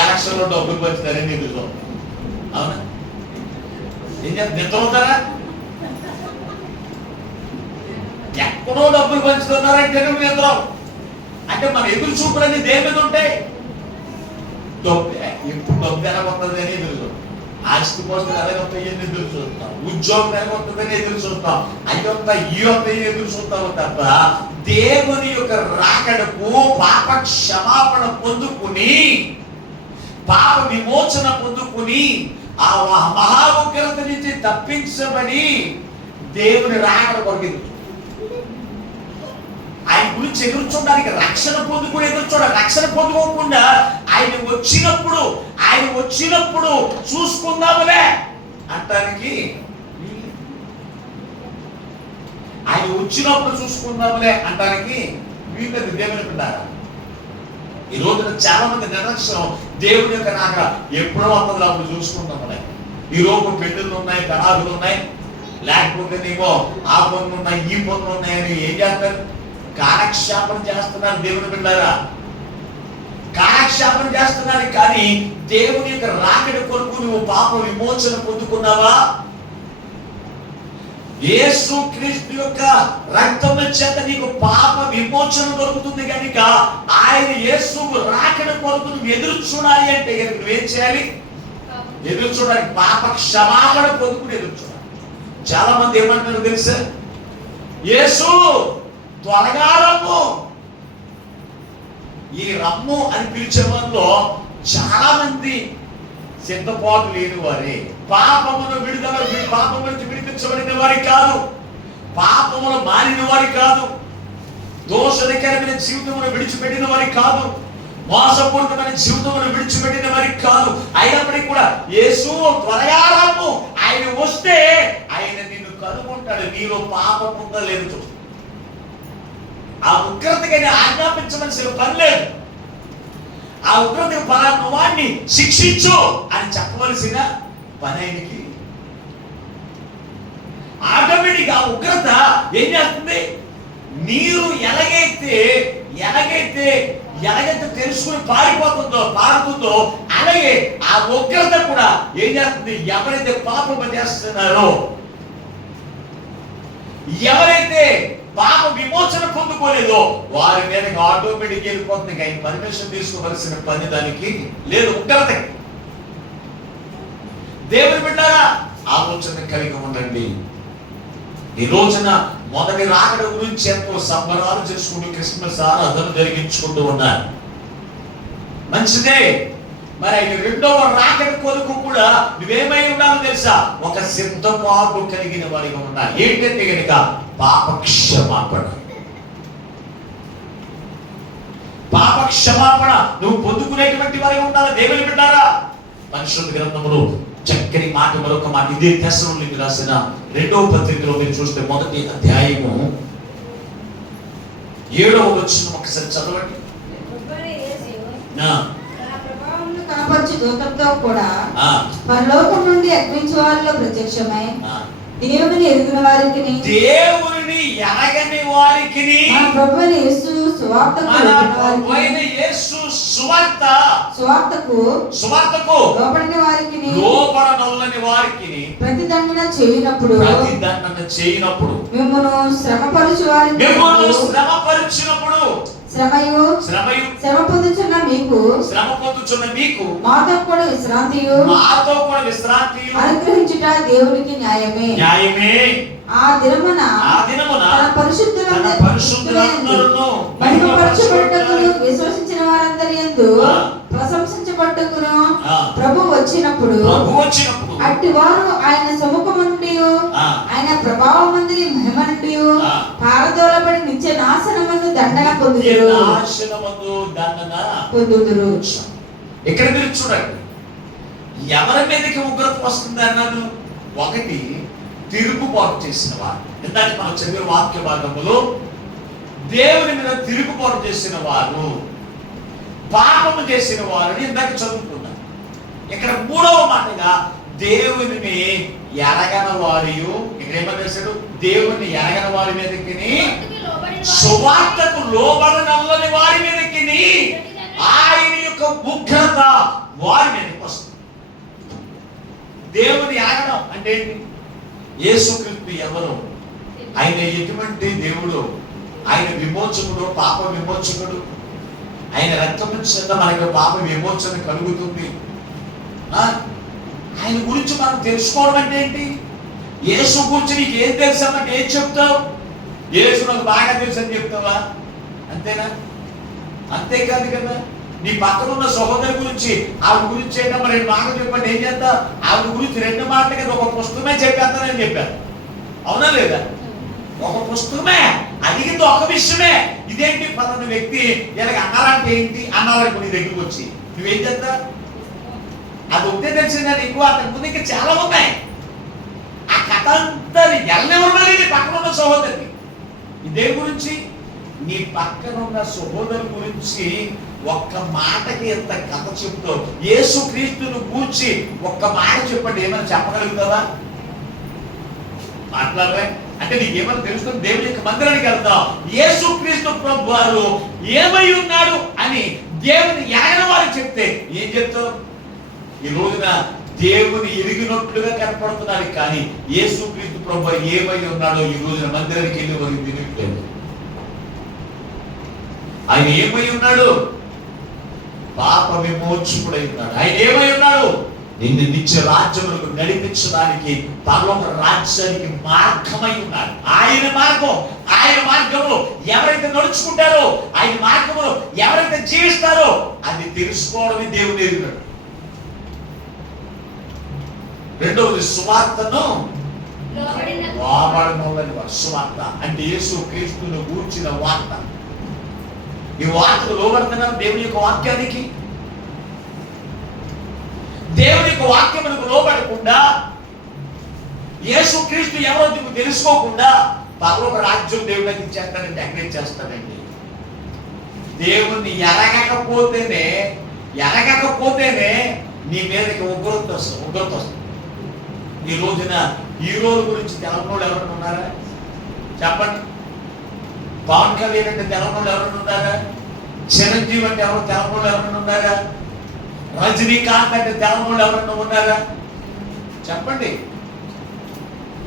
ఎలక్షన్లో డబ్బులు పంచుతారని ఎదురు చూద్దాం, అవునా? ఏం చేస్తారు? నిద్రపోతారా? ఎక్కడో డబ్బులు పంచుతున్నారంటే నిద్ర. అంటే మన ఎదురు చూపులన్నీ దేని మీద ఉంటాయి? డబ్బే. ఎప్పుడు డబ్బు ఎలా వస్తుంది అని ఎదురు చూద్దాం. ఆస్తిపోతుంది ఎలాగొస్తాయని ఎదురు చూస్తాం, ఉద్యోగం ఎలాగొస్తుందని ఎదురు చూస్తాం, అయ్యొత్త ఈ వస్తాయని ఎదురు చూస్తాము తప్ప దేవుని యొక్క రాకడకు పాప క్షమాపణ పొందుకుని పాప విమోచన పొందుకుని ఆ మహా ఉగ్రత నుంచి తప్పించబడి దేవుని రాకడ కొరకు ఆయన గురించి ఎదురు చూడడానికి, రక్షణ పొందుకుని ఎదురు చూడాలి. రక్షణ పొందుకోకుండా ఆయన వచ్చినప్పుడు చూసుకుందాములే అంటానికి, ఆయన వచ్చినప్పుడు చూసుకుందాములే అంటానికి వీళ్ళది దేవుని పిల్లారా. ఈ రోజున చాలా మంది నిర్లక్ష్యం దేవుని యొక్క రాక ఎప్పుడో వస్తుంది అప్పుడు చూసుకుందాములే. ఈ రోజు పెళ్లిళ్ళు ఉన్నాయి, కళాదులు ఉన్నాయి, లేకపోతే నీవో ఆ పనులు ఉన్నాయి, ఈ పనులు ఉన్నాయని ఏం చేస్తారు? కాలక్షేపం చేస్తున్నారు దేవుని బిడ్డారా, కాలక్షేపం చేస్తున్నారు. కానీ దేవుని యొక్క రాకడ కొరకు నువ్వు పాప విమోచన పొందుకున్నావా? యేసు క్రీస్తు యొక్క రక్తం చేత నీకు పాప విమోచన దొరుకుతుంది కనుక ఆయన యేసు రాకడ కొరకు నువ్వు ఎదురు చూడాలి అంటే నువ్వేం చేయాలి? ఎదురు చూడాలి, పాప క్షమాపణ పొందుకుని ఎదురు చూడాలి. చాలా మంది ఏమంటారు తెలుసా? యేసు త్వరగా రమ్ము. ఈ రమ్ము అని పిలిచే వాళ్ళలో చాలా మంది సిద్ధపాటు లేని వారే, పాపమును పాపము నుంచి విడిపించబడిన వారి కాదు, పాపమును మారిన వారి కాదు, దోషకరమైన జీవితమును విడిచిపెట్టిన వారి కాదు, మోసపూరితమైన జీవితమును విడిచిపెట్టిన వారికి కాదు. అయినప్పటికీ కూడా యేసు త్వరగా రమ్ము, ఆయన వస్తే ఆయన నిన్ను కనుగొంటాడు. నీలో పాపం ఉందా లేదు, ఆ ఉగ్రతకి ఆజ్ఞాపించవలసిన పని లేదు. ఆ ఉగ్రతకి పలానా వాడిని శిక్షించు అని చెప్పవలసిన పని ఆయనకి. ఆటోమేటిక్ ఆ ఉగ్రత ఏం చేస్తుంది? నీరు ఎలాగైతే తెలుసుకుని పారుతుందో అలాగే ఆ ఉగ్రత కూడా ఏం చేస్తుంది? ఎవరైతే పాపం చేస్తున్నారో, ఎవరైతే పాప విమోచన పొందుకోలేదో వారి మీద ఆటోమేటిక్ వెళ్ళిపోతుంది. ఆయన పర్మిషన్ తీసుకోవలసిన పని దానికి లేదు, ఉగ్రతకి. దేవుని బిడ్డారా, ఆలోచన కలిగి ఉండండి. ఈ రోజున మొదటి రాకడ గురించి ఎంతో సంబరాలు చేసుకుంటూ క్రిస్మస్ ఆరాధన జరిగించుకుంటూ ఉన్నారు, మంచిదే. మరి ఆయన రెండవ రాకడ కొరకు కూడా నువ్వేమై ఉండాలో తెలుసా? ఒక సిద్ధపాటు కలిగిన వారిగా ఉండాలి. ఏంటంటే కనుక పాప క్షమాపణ. పాప క్షమాపణ నువ్వు పొందుకునేటువంటి వారిగా ఉండాలి. దేవుని బిడ్డారా, పరిశుద్ధ గ్రంథములో చక్కని మాట, మరొక మాట, ఇదే తెస్సలోనికీయులకు రాసిన 2వ పత్రికలో మీరు చూస్తే 1వ అధ్యాయము 7వ వచనం ఒకసారి చదవండి. కనపరచు దూతలతో కూడా పరలోకం నుండి అగ్నించు వారిలో ప్రత్యక్షమై దేవుని ఎరుగని వారికి మన ప్రభువైన యేసు సువార్తకు లోబడిన వారికి ప్రతిదండన చేయనప్పుడు మిమ్మును శ్రమపరచునప్పుడు శ్రమ పొందుచున్న మీకు మాతో కూడా విశ్రాంతియు అనుగ్రహించుట దేవునికి న్యాయమే. ఆ దినమున తన పరిశుద్ధులందరిలో మహిమపరచబడుటకును విశ్వసించిన వారందరి యందు ప్రశంసించబడుటకును ప్రభు వచ్చినప్పుడు అట్టి వారు ఆయన సముఖము నుండి ఆయన ప్రభావమందలి మహిమ నుండి పారదోలబడి నిత్య నాశనమందు దండన పొందుదురు. ఇక్కడ మీరు చూడండి, ఎవరి మీదకి ఉగ్రత వస్తుంది అన్నాను? ఒకటి, తిరుగుబాటు చేసిన వారు. ఇందాక మనం చదివిన వాక్య భాగంలో దేవుని మీద తిరుగుబాటు చేసిన వారు, పాపము చేసిన వారిని ఇందాక చదువుకున్నాం. ఇక్కడ 3వ మాటగా దేవుని ఎరగని వారు. ఇక్కడ ఏమని చేశాడు? దేవుని ఎరగని వారి మీదకి, సువార్తకు లోబడని వారి మీదకి ఆయన యొక్క ఉగ్రత వారి మీదకి వస్తుంది. దేవుని ఎరగడం అంటే ఏంటి? యేసుక్రీస్తు ఎవరు? ఆయన ఎటువంటి దేవుడు? ఆయన విమోచకుడు, పాప విమోచకుడు. ఆయన రక్తం చేత మనకు పాప విమోచన కలుగుతుంది. ఆయన గురించి మనం తెలుసుకోవడం అంటే ఏంటి? యేసు గురించి నీకు ఏం తెలుసామంటే ఏం చెప్తావు? యేసు నాకు బాగా తెలుసు అని చెప్తావా? అంతేనా? అంతేకాదు కదా. నీ పక్కన ఉన్న సహోదరి గురించి ఆవిడ గురించి ఏంటమ్మా 2 మాటలు చెప్పండి, ఏం చేస్తా? ఆవిడ గురించి 2 మాటలు కదా ఒక పుస్తకమే చెప్పేస్తానని చెప్పాను. అవునా లేదా? ఒక పుస్తకమే, అడిగింది ఒక విషయమే. ఇదేంటి పలానా వ్యక్తి ఇలాగ అన్నారంటే ఏంటి అన్నారనుకో నీ దగ్గరికి వచ్చి నువ్వేం చేస్తా? అది ఒకటే తెలిసిందా నీకు? అంతకు ముందు ఇంకా చాలా ఉన్నాయి. ఆ కథ అంతా ఎల్లెవరు నీ పక్కన ఉన్న సహోదరి. ఇదే గురించి నీ పక్కన ఉన్న సహోదరు గురించి ఒక్క మాటకి ఎంత కథ చెప్తావు? యేసు క్రీస్తును గూర్చి ఒక్క మాట చెప్పండి, ఏమైనా చెప్పగలుగుతావా? మాట్లాడలే అంటే నీకేమైనా తెలుస్తుంది? దేవుని యొక్క మందిరానికి వెళ్తావు, యేసు క్రీస్తు ప్రభు వారు ఏమై ఉన్నాడు అని దేవుని ఎరగని వారికి చెప్తే ఏం చెప్తావు? ఈ రోజున దేవుని ఎరిగినట్లుగా కనపడుతున్నాడు, కానీ యేసు క్రీస్తు ప్రభు వారు ఏమై ఉన్నాడో ఈ రోజున మందిరానికి వెళ్ళి వారికి తెలియట్లేదు. ఆయన ఏమై ఉన్నాడు? పాప విమోచకుడై ఉన్నాడు. ఆయన ఏమై ఉన్నాడు? నిన్ను నిత్య రాజ్యములకు నడిపించడానికి పరలోక రాజ్యానికి మార్గమై ఉన్నాడు. ఆయన మార్గం, ఆయన మార్గంలో ఎవరైతే నడుచుకుంటారో, ఆయన మార్గంలో ఎవరైతే జీవిస్తారో అది తెలుసుకోవడమే దేవుని ఎరిగినాడు. రెండవది సువార్తను లోబడిన సువార్త అంటే యేసు క్రీస్తును గూర్చిన వార్త. ఈ వార్తకు లోబడుతున్నారు దేవుని యొక్క వాక్యానికి. దేవుని యొక్క వాక్యములకు లోబడకుండా, యేసు క్రీస్తు ఎవరో నీకు తెలుసుకోకుండా పరలోక రాజ్యం దేవుడికి ఇచ్చేస్తాడంటే ఎక్కడ చేస్తాడండి? దేవుణ్ణి ఎరగకపోతేనే నీ మీదకి ఉగ్రత వస్తుంది. ఈ రోజున హీరోల గురించి తెలంగాణ ఎవరైనా ఉన్నారా? చెప్పండి. పవన్ కళ్యాణ్ అంటే తెలంగాణ ఎవరైనా ఉన్నారా? చిరంజీవి అంటే ఎవరు తెలంగాణ ఎవరైనా ఉన్నారా? రజనీకాంత్ అంటే తెలంగాణ ఎవరైనా ఉన్నారా? చెప్పండి.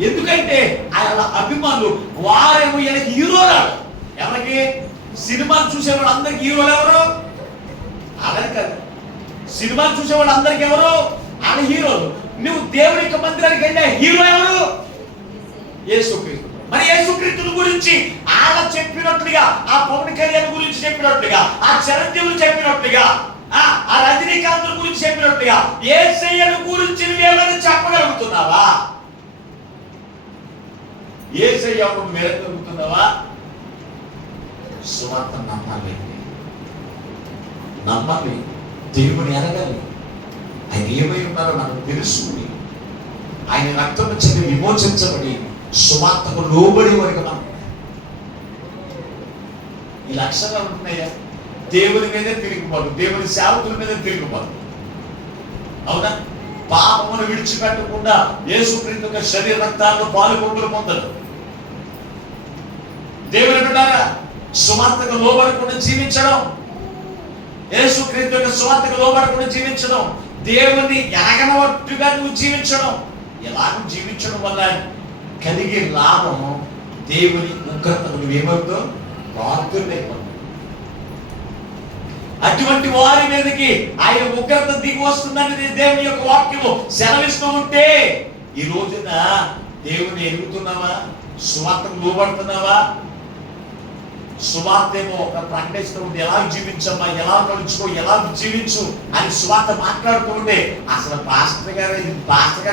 ఎందుకంటే ఆయన అభిమానులు వారేమో ఈయనకి హీరోలు. ఎవరికి? సినిమాలు చూసేవాళ్ళు అందరికి హీరోలు ఎవరు? అలాగే కదా. సినిమాలు చూసేవాళ్ళు అందరికి ఎవరు? ఆయన హీరోలు. నువ్వు దేవుడి యొక్క మందిరానికి వెళ్ళే హీరో ఎవరు? యేసుక్రీస్తు. మరి యేసుక్రీస్తుని గురించి ఆయన చెప్పినట్లుగా, ఆ పవన్ కళ్యాణ్ గురించి చెప్పినట్లుగా, ఆ చిరంజీవులు చెప్పినట్లుగా, ఆ రజనీకాంత్ గురించి చెప్పినట్లుగా యేసయ్యను గురించి నువ్వేమైనా చెప్పగలుగుతున్నావా? యేసయ్య మెరగలుగుతున్నావా? సువార్త నమ్మాలి, దేవుని ఎరగాలి. ఆయన ఏమై ఉన్నారో మనకు తెలుసుకుని, ఆయన రక్తం చెంది విమోచించబడి సువార్తకు లోబడి వరకు మనం ఈ లక్షణాలు ఉంటున్నాయా? దేవుని మీదే తిరిగిపోదు, దేవుని సేవకుల మీద తిరిగిపోదు. అవునా? పాపమును విడిచిపెట్టకుండా యేసుక్రీస్తు యొక్క శరీర రక్తాలను పాలుపొంగులు పొందడు. దేవుని బిడ్డారా, సువార్తకు లోబడకుండా జీవించడం, యేసుక్రీస్తు యొక్క సువార్తకు లోబడకుండా జీవించడం, దేవుని ఎరగనట్టుగా నువ్వు జీవించడం, ఎలాగ జీవించడం వల్ల కలిగే లాభం దేవుని ఉగ్రతకు నువ్వేమవుతావు? పాత్రుడైపోతావు. అటువంటి వారి మీదకి ఆయన ఉగ్రత దిగి వస్తుందని దేవుని యొక్క వాక్యము సెలవిస్తూ ఉంటే, ఈ రోజున దేవుని ఎరుగుతున్నావా? సువార్తకు లోబడుతున్నావా? సువార్త ఏమో ఒక ప్రకటిస్తూ ఉంటే ఎలా జీవించమ్మా, ఎలా నడుచుకో, ఎలా జీవించు అని సువార్త మాట్లాడుతూ ఉంటే, అసలు పాస్టర్ గారు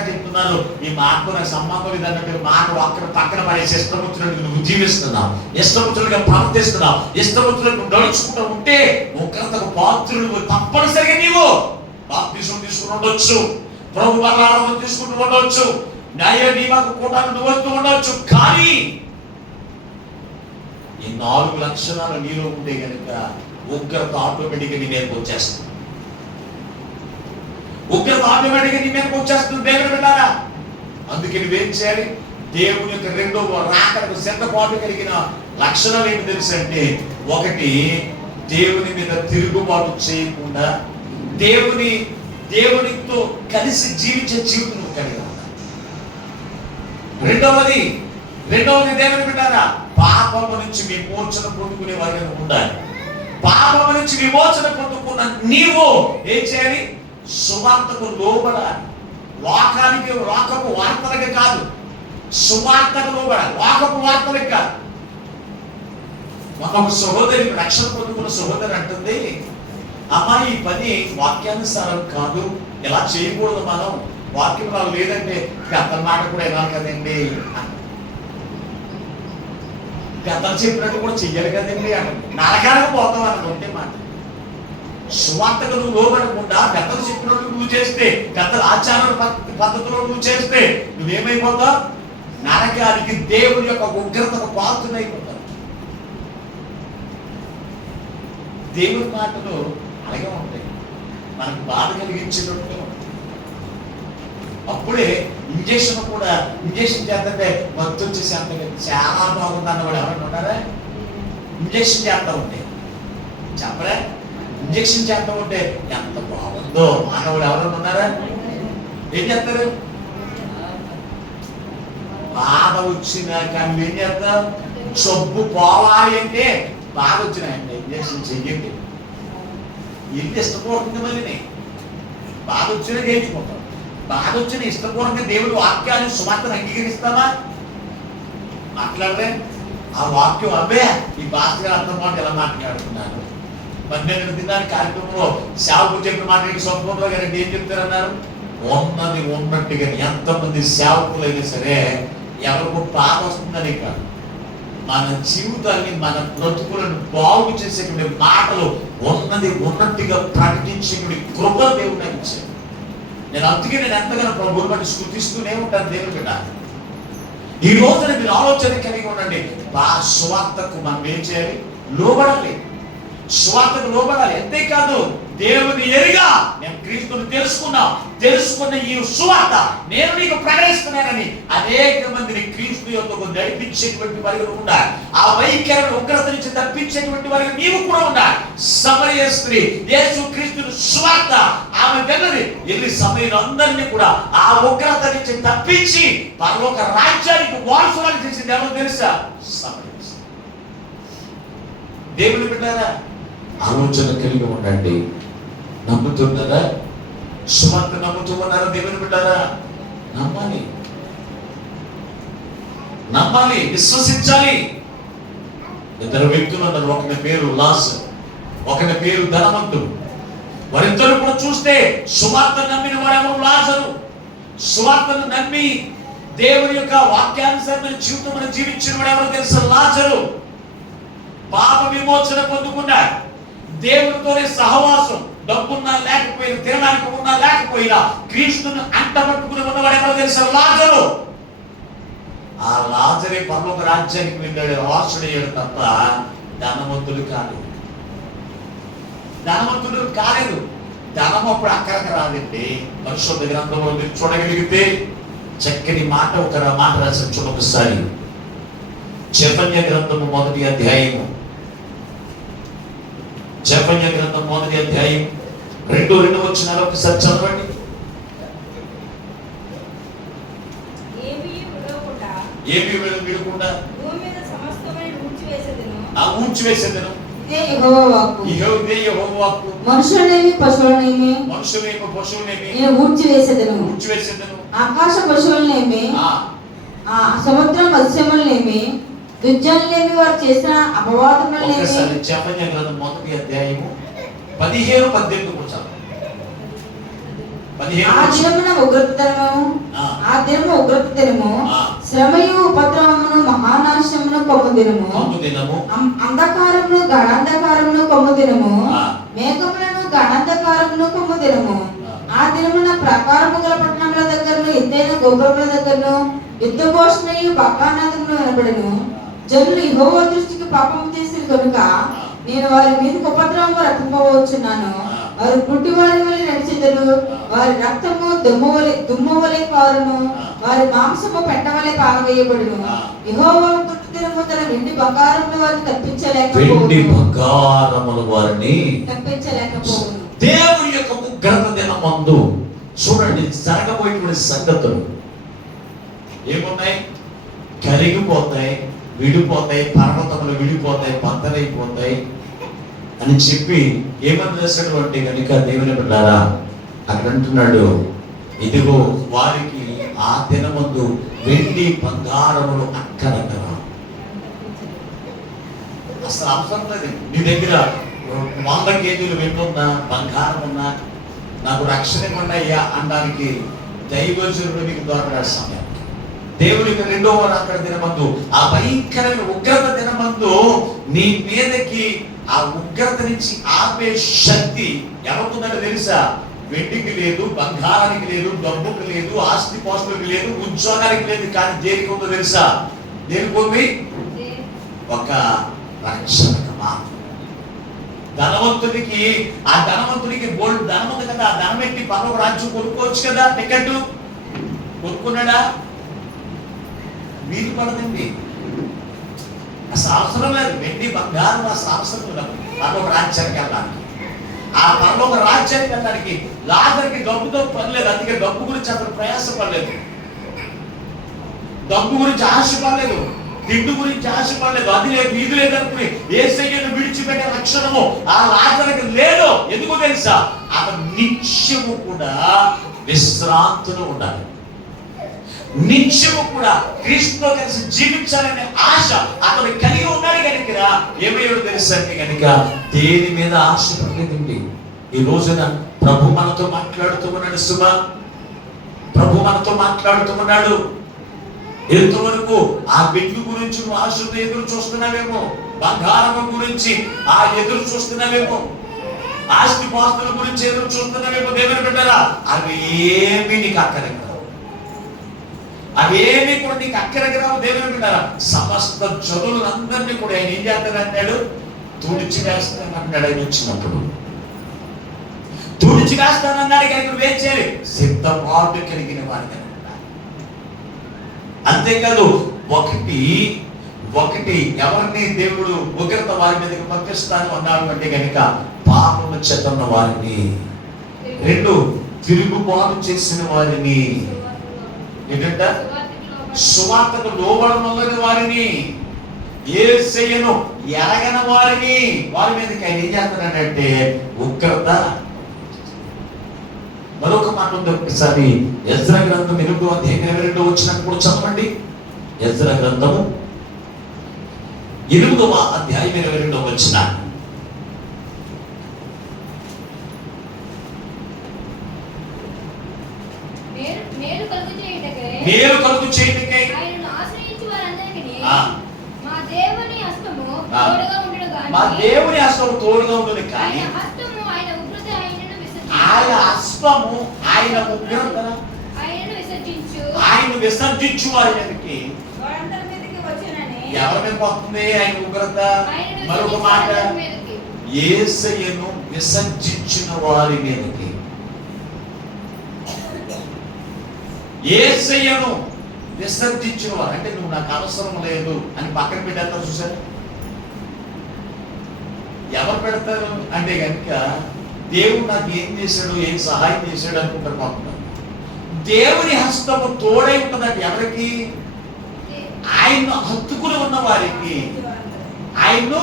చెప్తున్నారు, ఈ మాటకు నాకు సంబంధం లేదన్నట్టు మాట ఒక్కడ పక్కన పడేసి ఇష్టం వచ్చినట్టు నువ్వు జీవిస్తున్నావు, ఇష్టం వచ్చినట్టుగా ప్రవర్తిస్తున్నావు, ఇష్టం వచ్చినట్టు నడుచుకుంటూ ఉంటే ఉగ్రతకు పాత్రుడు తప్పనిసరిగా నీవు బాప్తిసం తీసుకుని ఉండొచ్చు, ప్రభు ఆరాధన తీసుకుంటూ ఉండవచ్చు, న్యాయ నియమక కూటాన్ని నువ్వు వస్తూ ఉండవచ్చు. కానీ ఈ 4 లక్షణాలు నీలో ఉంటే కనుక ఉగ్రత ఆటోమేటిక్గా నీ మీదకి వచ్చేస్తుంది. ఉగ్రత ఆటోమేటిక్గా నీ మీదకి వచ్చేస్తుంది. దేవుని బిడ్డారా, అందుకే నువ్వేం చేయాలి? దేవుని యొక్క రెండవ రాకడకు సిద్ధపాటు కలిగిన లక్షణాలు ఏంటి తెలుసు అంటే, ఒకటి దేవుని మీద తిరుగుబాటు చేయకుండా దేవునితో కలిసి జీవించే జీవితం నువ్వు కలిగి ఉండాలి. రెండవది దేవుని బిడ్డారా, పాపము నుంచి విమోచన పొందుకునే వారిగా ఉండాలి. పాపము నుంచి విమోచన పొందుకున్న నీవు ఏం చేయాలి? సువార్తకు లోబడాలి. లోకపు వార్తలకు కాదు, సువార్తకు లోబడాలి, లోకపు వార్తలకు కాదు. ఒక సహోదరి, రక్షణ పొందుకున్న సహోదరి అంటుంది, అమ్మా ఈ పని వాక్యానుసారం కాదు, ఇలా చేయకూడదు, మనం వాక్యం రావు లేదంటే పెద్దల మాట కూడా వినాలి కదండి, పెద్దలు చెప్పినట్టు కూడా చెయ్యాలి కదండి అంటుంది. నరకానికి పోతాం అనుకుంటే మాట. సువార్తకు నువ్వు లోబడకుండా పెద్దలు చెప్పినట్టు నువ్వు చేస్తే, పెద్దల ఆచార పద్ధతిలో నువ్వు చేస్తే నువ్వేమైపోతావు? నరకానికి, దేవుని యొక్క ఉగ్రతకు పాత్రుడైపోతావు. దేవుని మాటలు అలాగే ఉంటాయి, మనకు బాధ కలిగించేటట్టు. అప్పుడే ఇంజక్షన్ కూడా, ఇంజక్షన్ చేస్తుంటే మత్తు వచ్చేసి అంత చాలా బాగుంది అన్నవాడు ఎవరైనా ఉన్నారా? ఇంజక్షన్ చేస్తూ ఉంటే చెప్పలే, ఇంజక్షన్ చేస్తూ ఉంటే ఎంత బాగుందో అన్నవాడు ఎవరైనా ఉన్నారా? ఏం చేస్తారు? బాధ వచ్చినాక ఏం చేస్తారు? జబ్బు పోవాలి అంటే బాధ వచ్చినాయండి ఇంజక్షన్ చెయ్యండి, ఏంటి ఇష్టపూర్వకంగా మళ్ళీ బాధ వచ్చినా చేయించుకుంటాం. బాధ వచ్చిన ఇష్టపూర్వకంగా దేవుడి వాక్యాన్ని సువార్తను అంగీకరిస్తావా? మాట్లాడలే. ఆ వాక్యం అబ్బే ఈ భాస్కర్ గారు అర్థం మాట ఎలా మాట్లాడుతున్నారు. 12 దినాల కార్యక్రమంలో సేవకు చెప్పిన మాట సొంతంలో గారు ఏం చెప్తారన్నారు? ఉన్నది ఉన్నట్టుగా ఎంతమంది సేవకులైనా సరే ఎవరికి బాధ వస్తుందని కాదు, మన జీవితాన్ని, మన బ్రతుకులను బాగు చేసేటువంటి మాటలు ఉన్నది ఉన్నట్టుగా ప్రకటించేటువంటి కృప దేవుడు ఇచ్చాడు. నేను అందుకే నేను ఎంతగానో ప్రభువుని బట్టి స్తుతిస్తూనే ఉంటాను. దేవుని బిడ్డ, ఈ రోజున మీరు ఆలోచన కలిగి ఉండండి. సువార్తకు మనం ఏం చేయాలి? లోబడాలి, సువార్తకు లోబడాలి. అంతేకాదు దేవుని ఎరిగా నేను క్రీస్తుని తెలుసుకున్న ఈ సువార్త నేను నీకు ప్రకటిస్తున్నానని అనేక మందిని క్రీస్తు యొక్క నడిపించేటువంటి వారిగా ఉండాలి. ఆ వైఖరిని ఉగ్రత నుంచి తప్పించేటువంటి వారిగా నీవు కూడా ఉండాలి. సమరయ స్త్రీ యేసు క్రీస్తుని సువార్త ఆమె విన్నది, వెళ్ళి సమరయులు అందరినీ కూడా ఆ ఉగ్రత నుంచి తప్పించి పరలోక రాజ్యానికి వారసురాలు చేసింది ఎవరు తెలుసా? సమరయ స్త్రీ. దేవుని బిడ్డారా, ఆలోచన కలిగి ఉండండి. నమ్ముతున్నారా? సువార్త నమ్ముతూ ఉన్నారా? దేవుని బిడ్డారా, నమ్మాలి, విశ్వసించాలి. 2 వ్యక్తులు ఉన్నారు, ఒకరి పేరు లాజరు, ఒకరి పేరు ధనవంతుడు. వారిద్దరు కూడా చూస్తే సువార్త నమ్మిన వాడేమో లాజరు. సువార్తను నమ్మి దేవుని యొక్క వాక్యానుసారమైన జీవితం జీవించిన వాడేమో తెలుసా? లాజరు. పాప విమోచన పొందుకున్నాడు, దేవునితోనే సహవాసం, డబ్బున్నా లేకపోయినా, తినడానికి ఉన్నా లేకపోయినా క్రీస్తును అంటపట్టుకుని ఉన్నవాడు ఎవరో తెలుసా? లాజరు. ఆ లాజరే పరలోక రాజ్యానికి వెళ్ళాడు, వారసుడయ్యాడు తప్ప ధనవంతుడు కాదు. ధనవంతుడు కాలేదు. ధనం అప్పుడు అక్కడికి రాదండి. పరిశుద్ధ గ్రంథంలో మీరు చూడగలిగితే చక్కని మాట, ఒక మాట రాసి చూడ ఒకసారి. జెఫన్యా గ్రంథము 1వ అధ్యాయము, జెఫన్యా గ్రంథం 1వ అధ్యాయం 2 వచనాలు ఒకసారి చదవండి. ఏమీ విడకుండా ఊడ్చివేసేదను. ఇదే యెహోవా వాక్కు. మనుషులనేమి పశువులనేమి ఊడ్చివేసేదను. ఆకాశ పశువులనేమి, సముద్ర మత్స్యములనేమి, దుర్జనులేమి, వారు చేసిన అపవాదములనేమి. జెఫన్యా గ్రంథం 1వ అధ్యాయము 17-18 కూర్చోండి. ఆ దినము ఉగ్రత దినము, శ్రమయు ఉపద్రవమును మహానాశనమును కొమ్ము దినము, అంధకారమును గాఢాంధకారమును కొమ్ము దినము, మేఘములను గాఢాంధకారమును కొమ్ము దినము. ఆ దినమున ప్రాకారము గల పట్టణముల దగ్గరను, ఎత్తైన గోపురముల దగ్గరను యుద్ధఘోషణయు బకానాదమును వినబడెను. జనులు యెహోవా దృష్టికి పాపము చేసిరి కనుక నేను వారి మీదకి ఉపద్రవము రప్పింపవచ్చున్నాను. వారు గుడ్డి వారి వలె నడిచెదరు, వారి రక్తము దుమ్ము వలె కారును, వారి మాంసము పెంట వలె పారవేయబడును. యెహోవా ఉగ్రత దినము తన వెండి బంగారముల వారిని తప్పించలేకపోవును. దేవుని యొక్క ఉగ్రత దినమందు చూడండి జరగబోయేటువంటి సంగతులు ఏమున్నాయి? కరిగిపోతాయి, విడిపోతాయి, పర్వతములు విడిపోతాయి, బద్దలైపోతాయి అని చెప్పి ఏమని రాసినటువంటి కనుక దేవుని బిడ్డారా అక్కడ అంటున్నాడు, ఇదిగో వారికి ఆ దినమందు వెండి బంగారములు అక్కరగా అసలు అవసరం లేదు. నీ దగ్గర 100 కేజీలు వెంటున్నా బంగారం ఉన్నా నాకు రక్షణ ఉన్నాయ్యా అనడానికి దైవజనుడు మీకు దొరకడా సమయం. దేవుడికి 2వ రాకడ దినమందు ఆ భయంకరమైన ఉగ్రత దినమందు నీ మీదకి ఆ ఉగ్రత నుంచి ఆపే శక్తి ఎవరుందంటే తెలుసా? వెండికి లేదు, బంగారానికి లేదు, డబ్బుకి లేదు, ఆస్తి పాస్తులకు లేదు, ఉద్యోగానికి లేదు. కానీ దేనికి ఉందో తెలుసా? దేనికి ఉంది? ఒక రక్షణకు మాత్రం. ధనవంతుడికి ఆ ధనవంతుడికి బోల్డ్ ధనం ఉంది కదా, ఆ ధనం పెట్టి పరలోక రాజ్యం కొనుక్కోవచ్చు కదా. టికెట్ కొనుక్కున్నాడా? వీలు పడదండి. అసలు అవసరం లేదు. వెండి బంగారం అసలు అవసరం లేదు పరలోక రాజ్యానికి వెళ్ళడానికి. ఆ పరలోక రాజ్యానికి వెళ్ళడానికి లాజరుకి డబ్బుతో పనిలేదు. అందుకే డబ్బు గురించి అతను ప్రయాసపడలేదు, డబ్బు గురించి ఆశపడలేదు, తిండి గురించి ఆశపడలేదు. అది లేదు ఇది లేదు అనుకుని యేసయ్యను విడిచిపెట్టే లక్షణము ఆ లాజరుకి లేదు. ఎందుకో తెలుసా? అతను నిత్యము కూడా విశ్రాంతిలో ఉండాలి, నిత్యము కూడా క్రీస్తుతో కలిసి జీవించాలనే ఆశ అతను కలిగి ఉన్నాడు. కనుక ఏమయ్యాడు తెలుసా? కనుక దేని మీద ఆశ పడలేదండి. ఈ రోజున ప్రభు మనతో మాట్లాడుతూ ఉన్నాడు. సుమ, ప్రభు మనతో మాట్లాడుతూ ఉన్నాడు. ఎంతవరకు ఆ బిడ్డ గురించి నువ్వు ఆశతో ఎదురు చూస్తున్నావేమో, బంగారం గురించి ఆ ఎదురు చూస్తున్నావేమో, ఆస్తి పాస్తుల గురించి ఎదురు చూస్తున్నావేమో. దేవుని బిడ్డరా, అవి ఏమి నీకు అక్కర్లేదు, అవేమి కూడా నీకు అక్కరగ్రావు. దేవుని బిడ్డరా, సమస్త జనులందరినీ కూడా ఆయన ఏం చేస్తాడన్నాడు? తుడిచి వేస్తానన్నాడు. ఆయన వచ్చినప్పుడు తుడిచి వేస్తానన్నాడు. కనుక వేచేయాలి, సిద్ధపాటు కలిగిన వారిని. అంతేకాదు, ఒకటి ఎవరిని దేవుడు ఉగ్రత వారి మీదకి పంపిస్తాను అన్నాడు అంటే కనుక పాపము చేతన్న వారిని, 2 తిరుగుబాటు చేసిన వారిని, ఏంటంట సువార్తకు లోబడమని వారిని, యేసయ్యను ఎరగని వారిని, వారి మీదకి ఆయన ఏం చేస్తాడంటే ఉగ్రత. మరొక మాట ఉంది. ఒకసారి ఎజ్రా గ్రంథం 8వ అధ్యాయం 22 వచ్చినప్పుడు చదవండి. ఎజ్రా గ్రంథము 8వ అధ్యాయం 22 వచ్చిన మేలు కలుగు చేయుటకై ఆయనను ఆశ్రయించు వారందరికీ మా దేవుని హస్తము తోడుగా ఉండును. కానీ ఆయన హస్తము ఆయన ఉగ్రత ఆయన విసర్జించు వారి మీదకి ఎవరి మీద పోతుంది? ఆయన ఉగ్రత. మరొక మాట, యేసయ్యను విసర్జించిన వారి మీదకి, యేసయ్యను విసర్జించిన వారు అంటే నువ్వు నాకు అవసరం లేదు అని పక్కన పెట్టేస్తారు. చూసారు? ఎవరు పెడతారు అంటే కనుక దేవుడు నాకు ఏం చేశాడు, ఏం సహాయం చేశాడు అనుకుంటారు. పాపం దేవుని హస్తము తోడై ఉంటుందంటే ఎవరికి? ఆయన్ను హత్తుకుని ఉన్న వారికి, ఆయన్ను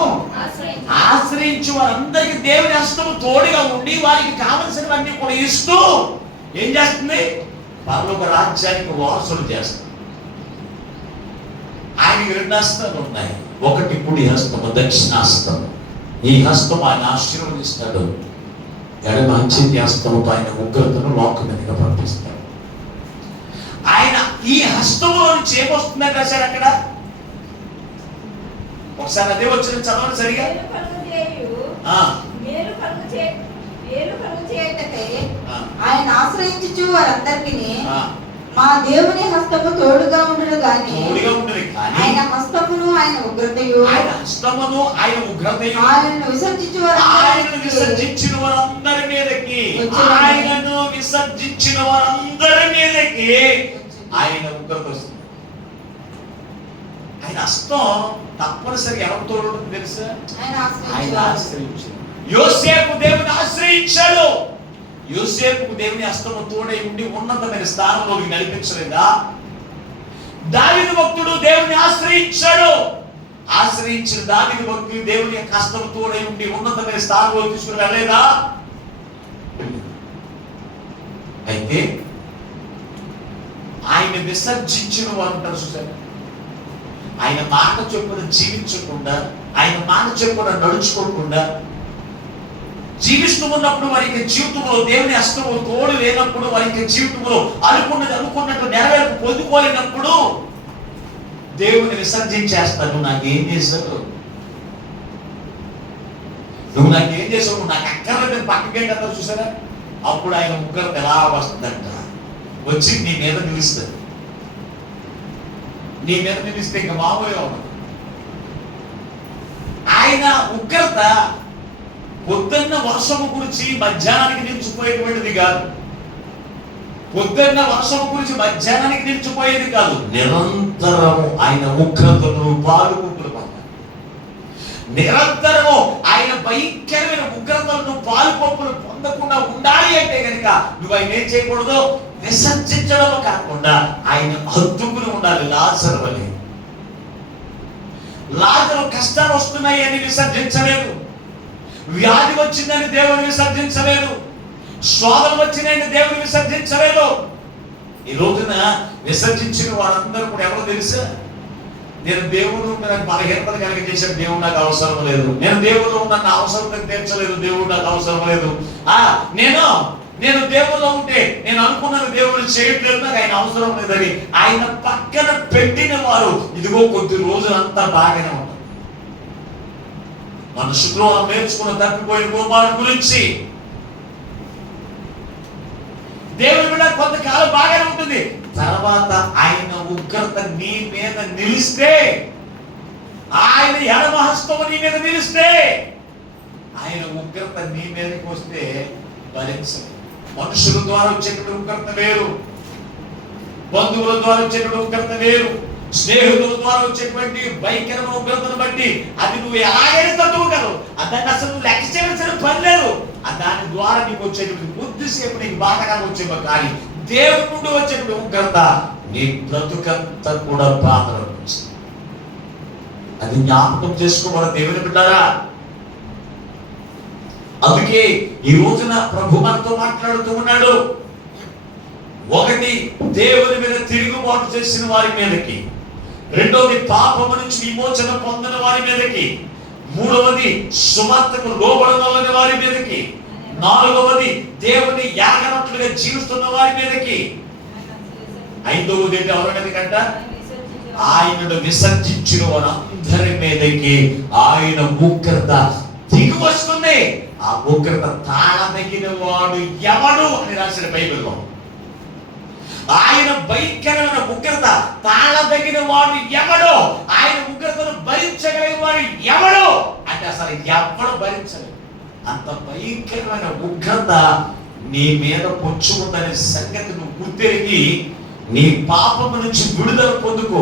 ఆశ్రయించు వారందరికీ దేవుని హస్తము తోడుగా ఉండి వారికి కావలసినవన్నీ కూడా ఇస్తూ ఏం చేస్తుంది? పరలోక రాజ్యానికి వారసులు చేస్తారు. ఆయనకి 2 హస్తాలు ఉన్నాయి. ఒకటి కుడి హస్తము, దక్షిణాస్తము. ఈ హస్తం ఆయన ఆశీర్వదిస్తాడు, ఎడమ చేతి హస్తముతో ఆయన ఉగ్రతను లోకం మీదగా పంపిస్తాడు. ఆయన ఈ హస్తములో నుంచి ఏమొస్తుందని రాశాడు అక్కడ. ఒకసారి అదే వచ్చిన చదవండి సరిగా. ఆయన ఆశ్రయించు వారందరికీ మా దేవుని హస్తము తోడుగా ఉండును గాని ఆయన హస్తమును ఆయన ఉగ్రతయు ఆయనను విసర్జించు వారందరి మీదకి ఆయన ఉగ్రత వస్తుంది. ఆయన హస్తం తప్పనిసరిగా ఎవరు తోడు ఉంటుంది తెలుసా? ఆయన ఆశ్రయించాడు. యోసేపు దేవుని ఆశ్రయించాడు. యోసేపుకు దేవుని హస్తము తోడై ఉండి ఉన్నతమైన స్థానంలోకి నడిపించలేదా? దావీదు భక్తుడు దేవుని ఆశ్రయించాడు. ఆశ్రయించిన దావీదు భక్తుడు దేవుని యొక్క హస్తము తోడై ఉండి ఉన్నతమైన స్థానంలోకి తీసుకుని వెళ్ళలేదా? అయితే ఆయన విసర్జించిన వారు ఉంటారు చూసారు. ఆయన మాట చొప్పున జీవించకుండా, ఆయన మాట చొప్పున నడుచుకోకుండా జీవిస్తూ ఉన్నప్పుడు వారికి జీవితంలో దేవుని హస్తము తోడు లేనప్పుడు, వారికి జీవితంలో అనుకున్నట్టు నెరవేర్పు పొందుకోలేనప్పుడు దేవుని విసర్జించేస్తాను. నాకేం చేశావు, నువ్వు నాకేం చేసావు, నువ్వు నాకు అక్కర్లేదు పక్కకేంటో చూసారా. అప్పుడు ఆయన ఉగ్రత ఎలా వస్తుందంట, వచ్చి నీ మీద నిలుస్తుంది. నీ మీద నిలిస్తే ఇంకా మామూలుగా ఉండదు. ఆయన ఉగ్రత పొద్దున్న వర్షము గురించి మధ్యాహ్నానికి నిలిచిపోయేటువంటిది కాదు. పొద్దున్న వర్షము గురించి మధ్యాహ్నానికి నిలిచిపోయేది కాదు. నిరంతరము ఆయన ఉగ్రతను పాలుకుంటులు పడ్డాడు. నిరంతరము ఆయన భయంకరమైన ఉగ్రతలను పాలుపొప్పులు పొందకుండా ఉండాలి అంటే కనుక నువ్వు ఆయన ఏం చేయకూడదు, విసర్జించడం కాకుండా ఆయన హద్దుకుని ఉండాలి. లాజరు వలె. లాజరు కష్టాలు వస్తున్నాయి అని విసర్జించలేదు, వ్యాధి వచ్చిందని దేవుని విసర్జించలేదు, శోధన వచ్చినాయని దేవుని విసర్జించలేదు. ఈ రోజున విసర్జించిన వారందరూ కూడా ఎవరో తెలుసా, నేను దేవుడు నాకు బలహీనతలు కలిగజేశాడు, దేవుడు నాకు అవసరం లేదు. నేను దేవుడు నన్ను అవసరం తీర్చలేదు, దేవుడు నాకు అవసరం లేదు. నేను దేవుల్లో ఉంటే నేను అనుకున్నాను దేవుడు చేయట్లేదు, నాకు ఆయన అవసరం లేదని ఆయన పక్కన పెట్టిన వారు ఇదిగో కొద్ది రోజులంతా బాగానే ఉంటారు. మన శుక్రవారం నేర్చుకున్న తప్పిపోయిన కుమారుడి గురించి దేవుడి మీద కొంతకాలం బాగానే ఉంటుంది. తర్వాత ఆయన ఉగ్రత నీ మీద నిలిస్తే, ఆయన ఎడమ హస్తము నీ మీద నిలిస్తే, ఆయన ఉగ్రత నీ మీదకి వస్తే భరించలేదు. మనుషుల ద్వారా వచ్చేటువంటి ఉగ్రత వేరు, బంధువుల ద్వారా వచ్చేటువంటి ఉగ్రత వేరు, స్నేహితుల ద్వారా వచ్చేటువంటి భయంకరమైన ఉగ్రతను బట్టి అది నువ్వు ఎలాగైనా తట్టుకోగలవు. దాన్ని అసలు నువ్వు లెక్క చేయవలసిన పని లేదు. దాని ద్వారా నీకు వచ్చేటువంటి కొద్దిసేపు నీకు బాధగా వచ్చేవో, కానీ దేవుడి నుండి వచ్చేటువంటి ఉగ్రత నీ బ్రతుకంతా కూడా బాధలు అనిపిస్తుంది. అది జ్ఞాపకం చేసుకోవాలి దేవుని బిడ్డలారా. అందుకే ఈ రోజున ప్రభు మనతో మాట్లాడుతూ ఉన్నాడు. ఒకటి, దేవుని మీద తిరుగుబాటు చేసిన వారి మీదకి. రెండవది, పాపము నుంచి విమోచన పొందిన వారి మీదకి. మూడవది, సువార్తకు లోబడని వారి మీదకి. నాలుగవది, దేవుని యాగనట్లుగా జీవిస్తున్న వారి మీదకి. ఐదవది ఏంటి, ఎవరి మీదకంట? ఆయనను విసర్జించిన వారందరి మీదకి ఆయన ఉగ్రత దిగి వస్తుంది. ఆ ఉగ్రత తాళదగిన వాడు ఎవడు అని రాసిన బైబిల్లో. ఆయన భయంకరమైన ఉగ్రత తాళదగిన వాడు ఎవడో, ఆయన ఉగ్రతను భరించగలిగిన వాడు ఎవడో అంటే అసలు ఎవడు భరించలేదు. అంత భయంకరమైన ఉగ్రత నీ మీద పొచ్చుకుందనే సంగతి నువ్వు గుర్తెరిగి నీ పాపము నుంచి విడుదల పొందుకో.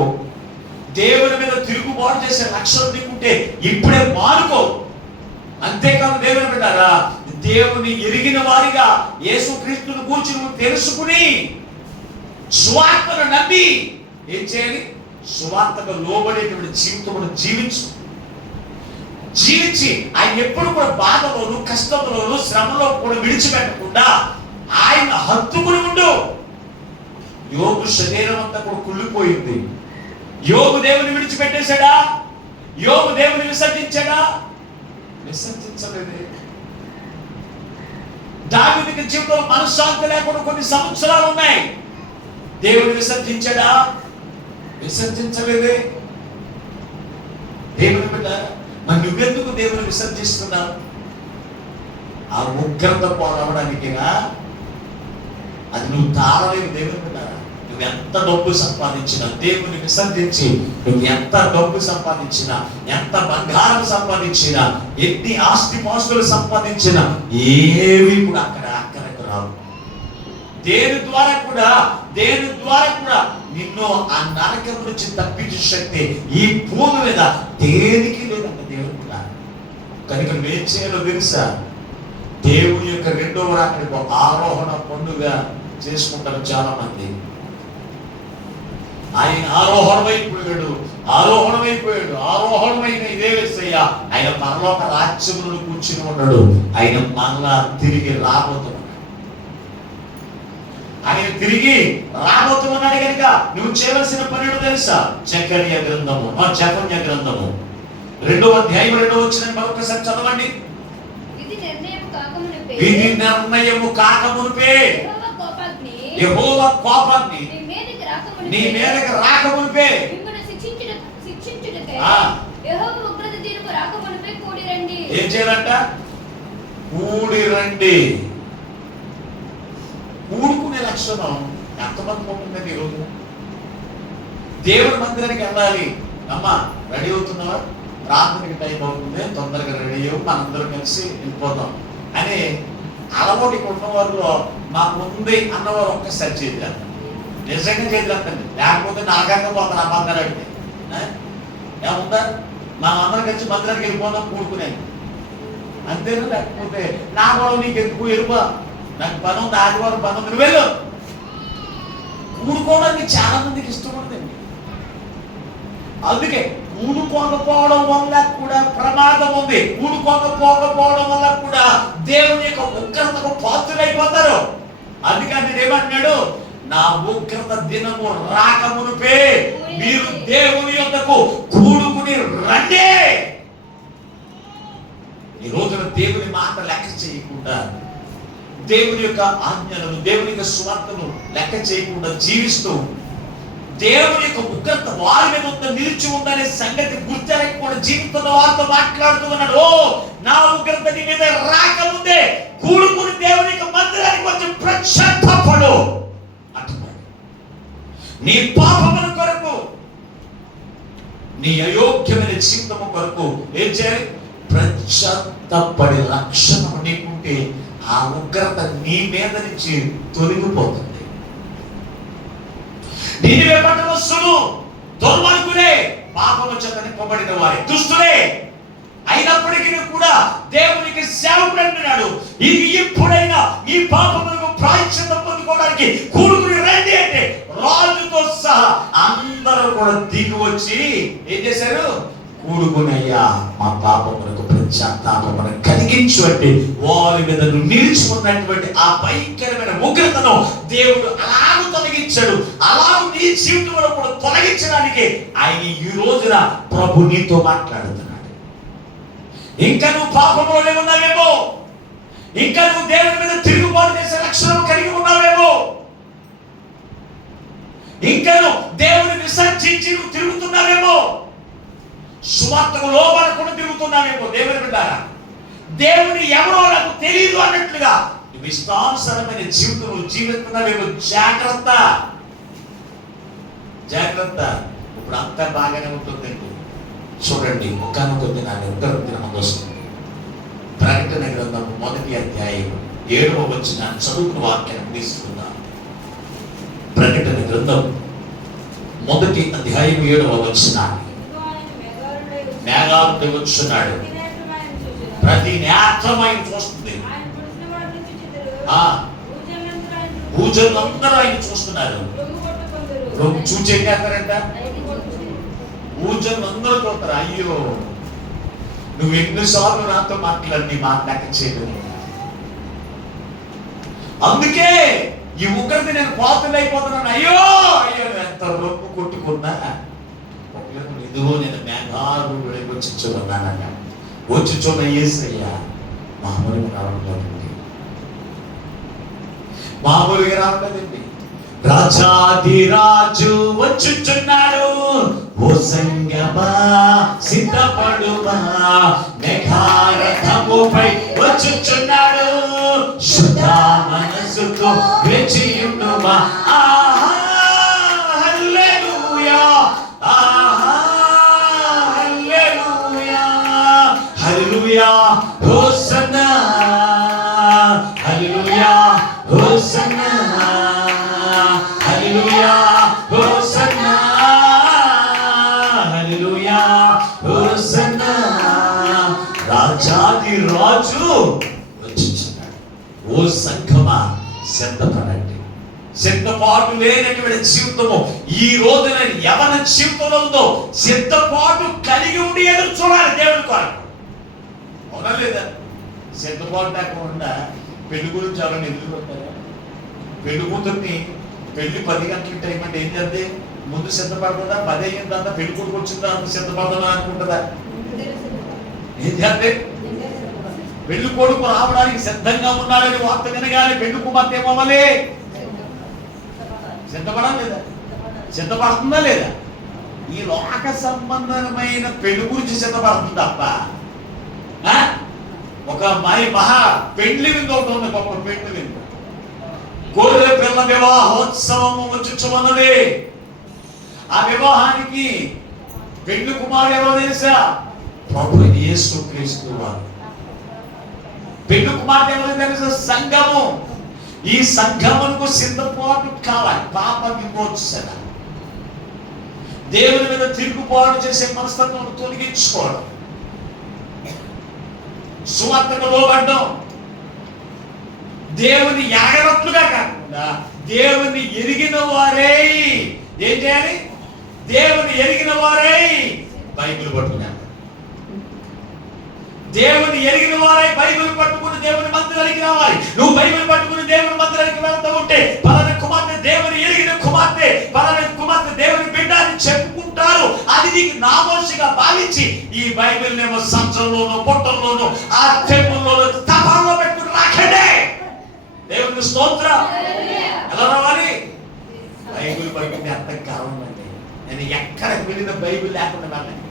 దేవుని మీద తిరుగుబాటు చేసే లక్ష్యం నీకుంటే ఇప్పుడే మానుకో. అంతేకాదు దేవుని బిడ్డలారా, దేవుని ఎరిగిన వారిగా యేసుక్రీస్తును గూర్చి నువ్వు తెలుసుకుని సువార్తను నమ్మి ఏం చేయాలి? సువార్తకు లోబడేటువంటి జీవితమును జీవించి ఆయన ఎప్పుడు కూడా బాధలోను, కష్టంలోను, శ్రమలో కూడా విడిచిపెట్టకుండా ఆయన హత్తుకుని ఉండు. యోగు శరీరం అంతా కూడా కుళ్ళిపోయింది. యోగు దేవుని విడిచిపెట్టేశాడా? యోగు దేవుని విసర్జించాడా? విసర్జించలేదే. దావీదుకి జీవితంలో మనశ్శాంతి లేకుండా కొన్ని సంవత్సరాలు ఉన్నాయి. దేవుని విసర్జించాడా? విసర్జించలేదే. దేవుని బిడ్డ, మరి నువ్వెందుకు దేవుని విసర్జిస్తున్నావు? ఆ ఉగ్రత పోరాడడానికిగా. అది నువ్వు తాళలేవు. దేవుని బిడ్డ, నువ్వు ఎంత డబ్బు సంపాదించినా, దేవుని విసర్జించి నువ్వు ఎంత డబ్బు సంపాదించినా, ఎంత బంగారం సంపాదించినా, ఎన్ని ఆస్తిపాస్తులు సంపాదించినా ఏవి కూడా అక్కడికి రావు. దేని ద్వారా కూడా నిన్ను ఆ నరకం నుంచి తప్పించే శక్తి ఈ భూమి మీద దేనికి లేదంట దేవుడు కూడా. కనుక నువ్వేం చేయాలో తెలుసా? దేవుని యొక్క రెండవ రాకడికి ఆరోహణ పండుగ చేసుకుంటారు చాలా మంది. ఆయన ఆరోహణమైపోయాడు. ఇదే వేసయ్యా, ఆయన పరలోక రాజ్యములను కూర్చుని ఉన్నాడు. ఆయన మరలా తిరిగి రాబోతున్నాడు. ఆయన తిరిగి రాబోతున్నాడు కనుక నువ్వు చేయవలసిన పని ఏంటో తెలుసా? జకర్యా గ్రంథము, జెఫన్యా గ్రంథము 2వ అధ్యాయం 2వ వచనం మరొకసారి చదవండి. విధి నిర్ణయము కాకమునుపే యెహోవా కోపాగ్ని నీ మీదకి రాకమునుపే ఏం చేయాలంట? కూడి రండి. కూడుకునే లక్షణం ఎంతమంది ఉంటుందండి ఈరోజు? దేవుడి మందిరానికి వెళ్ళాలి. అమ్మా రెడీ అవుతున్నావా? ప్రార్థనకి టైం అవుతుంది, తొందరగా రెడీ అయ్యి మనందరం కలిసి వెళ్ళిపోతాం అని అలవాటు ఉన్న వారిలో మాకు ఉంది అన్నవారు ఒక్కసారి చేద్దాం. నిజంగా చేద్దాండి, లేకపోతే నాకంగా పోతాను ఆ మందిరానికి. ఏముందా? మా అందరం కలిసి మందిరానికి వెళ్ళిపోతాం కూడుకునేది అంతేనా? లేకపోతే నా గొడవ నీకు ఎందుకు వెళ్ళిపో, నాకు పని ఉంది, ఆదివారం పని ఉంది, నువ్వు వెళ్ళు. కూడుకోవడానికి చాలా మందికి ఇష్టం ఉండదండి. అందుకే కూడుకోకపోవడం వల్ల కూడా ప్రమాదం ఉంది. కూడుకోకపోవడం వల్ల కూడా దేవుని యొక్క ఉగ్రతకు పాత్రులైపోతారు. అందుకని ఏమంటున్నాడు? నా ఉగ్రత దినము రాకమునుపే మీరు దేవుని యొద్దకు కూడుకుని రండి. ఈ రోజున దేవుని మాట లెక్క చేయకుండా, దేవుని యొక్క ఆజ్ఞలను, దేవుని యొక్క సువార్తను లెక్క చేయకుండా జీవిస్తూ దేవుని యొక్క ఉగ్రత వారి మీద నిలిచి ఉందనే సంగతి గుర్తెరగకుండా జీవితున్న వారితో మాట్లాడుతూ ఉన్నాడు. ఓ నా ఉగ్రత నీ మీద రాకముందే కూడుకుని దేవుని యొక్క మందిరానికి వచ్చి ప్రత్యక్షపడు అంటున్నాడు. నీ పాపముల కొరకు, నీ అయోగ్యమైన జీవితము కొరకు ఏం చేయాలి? ప్రత్యక్షపడే లక్షణం నీకుంటే ఆ ఉగ్రత నీ మీద నుంచి తొలగిపోతుంది. నీవే పట్టణస్తులు దుర్మార్గులే, పాపము చేత నింపబడిన వారే, దుష్టులే అయినప్పటికీ కూడా దేవునికి సేవకుడు అంటున్నాడు. ఇది ఇప్పుడైనా ఈ పాపములకు ప్రాయశ్చిత్తం పొందుకోవడానికి కూడుకుని రండి అంటే రాజుతో సహా అందరూ కూడా దిగి వచ్చి ఏం చేశారు? కూడుకునయ్యా మా పాపములకు ప్రత్యాత్తాపమును కలిగించు అంటే వారి మీద నిలిచి ఉన్నటువంటి ఆ భయంకరమైన ఉగ్రతను దేవుడు అలాగూ తొలగించాడు. అలాగూ నీ జీవితంలో కూడా తొలగించడానికి ఆయన ఈ రోజున ప్రభు నీతో మాట్లాడుతున్నాడు. ఇంకా నువ్వు పాపంలోనే ఉన్నావేమో, ఇంకా నువ్వు దేవుని మీద తిరుగుబాటు చేసే లక్షణం కలిగి ఉన్నావేమో, ఇంకా నువ్వు దేవుని విసర్జించి నువ్వు తిరుగుతున్నావేమో, సువార్తకు లోబడకుండా తిరుగుతున్నావేమో. దేవుని బిడ్డారా, దేవుని ఎవరో నాకు తెలియదు అన్నట్లుగా ఇష్టానుసారమైన జీవితం జీవిస్తున్నావేమో. జాగ్రత్త, జాగ్రత్త. ఇప్పుడు అంతా బాగానే ఉంటుంది. చూడండి, ఒకనొక దినాన్ని ఉత్తర దినం వస్తుంది. ప్రకటన గ్రంథం 1వ అధ్యాయం 7వ వచనం చదువుకున్న వాక్యాన్ని తీసుకుందాం. ప్రకటన గ్రంథం 1వ అధ్యాయం 7వ వచనాన్ని. మేఘాలు వచ్చున్నాడు, ప్రతి నేత్రం ఆయన చూస్తుంది. పూజలందరూ ఆయన చూస్తున్నారు. చూచి ఏం చేస్తారంట? పూజలు అందరూ చూస్తారు. అయ్యో, నువ్వు ఎన్నిసార్లు నాతో మాట్లాడి నీ మాట లెక్క చేయలేదు. అందుకే ఈ ఉగ్రత నేను పాత్రలు అయిపోతున్నాను. అయ్యో అయ్యో, ఎంత రొమ్ము కొట్టుకున్నా ఇదిగో నేను మేఘాలు వచ్చున్నానన్న వచ్చుచున్న యేసయ్యా మామూలుగా రావట్లేదండి, మామూలుగా రావట్లేదండి. రాజాదిరాజు వచ్చుచున్నాడు, ఓ సంగమా సిద్ధపడుమా, మేఘారథముపై వచ్చుచున్నాడు, శుద్ధ మనసుతో వేచియుండుమా. ఆహా హల్లెలూయా, ఆహా హల్లెలూయా, హల్లెలూయా హోసన్నా, హల్లెలూయా హోసన్నా, హల్లెలూయా హోసన్నా, హల్లెలూయా హోసన్నా. రాజాది రాజు వచ్చుచున్నాడు. ఓ సంఘమా సిద్ధపడండి. సిద్ధపాటు లేనటువంటి జీవితము ఈ రోజున యవన జీవితంలో ఉందో సిద్ధపాటు కలిగి ఉండి ఎదురు చూడాలి దేవుడి కొరకు. అవునా లేదా? సిద్ధపాటు లేకుండా పెళ్లి గురించి ఎవరైనా ఎదురు పెట్టారా? పెళ్లి కూతుర్ని పెళ్లి 10 గంటలకి టైం అంటే ఏం చేద్ది? ముందు సిద్ధపడుతుందా? 10 అయిన తర్వాత పెళ్లి కొడుకు వచ్చిన తర్వాత సిద్ధపడుతుందా అనుకుంటుందా? ఏం చేద్ది? పెళ్లి కొడుకు రావడానికి సిద్ధంగా ఉన్నాడని వార్త వినగానే పెళ్లి కుమార్తె ఏమవ్వాలి? సిద్ధపడాలి లేదా? సిద్ధపడుతుందా లేదా? ఈ లోక సంబంధమైన పెళ్లి గురించి సిద్ధపడుతుంది తప్ప ఒక మహా పెళ్లి విందు ఒకటి ఉంది, గొప్ప పెళ్లి విందు. గొర్రె పిల్ల వివాహోత్సవము వచ్చుచున్నది. ఆ వివాహానికి పెళ్లి కుమారుడు ఎవరో తెలుసా? ప్రభువైన యేసుక్రీస్తు వారు. పెళ్లి కుమార్తె ఎవరో తెలుసా? సంఘము. ఈ సంఘమునకు సిద్ధపాటు కావాలి. పాప విమోచన, దేవుని మీద తిరుగుబాటు చేసే మనస్తత్వం తొలగించుకోవడం, సువార్తకు లోబడ్డం, దేవుని ఎరగనట్లుగా కాకుండా దేవుని ఎరిగిన వారే ఏం చేయాలి? దేవుని ఎరిగిన వారే బైబిల్ పట్టుకున్నాను. దేవుని ఎరిగిన వారై బైబిల్ పట్టుకుని దేవుని మందిరానికి రావాలి. నువ్వు బైబిల్ పట్టుకుని దేవుని మందిరానికి వెళ్తూ ఉంటే పలానా కుమార్తె దేవుని ఎరిగిన కుమార్తె, పలానా కుమార్తె దేవుని బిడ్డ అని చెప్పుకుంటారు. అది నీకు నామోషిగా భావించి ఈ బైబిల్ నేమో సంచంలోనూ పొట్టల్లోనూ ఆ టెంపుల్లోనూ తపాల్లో పెట్టుకుని రాకండి. దేవునికి స్తోత్రం. ఎలా రావాలి? బైబిల్ పట్టుకుని అర్థం కావాలండి. నేను ఎక్కడికి వెళ్ళిన బైబిల్ లేకుండా వెళ్ళండి.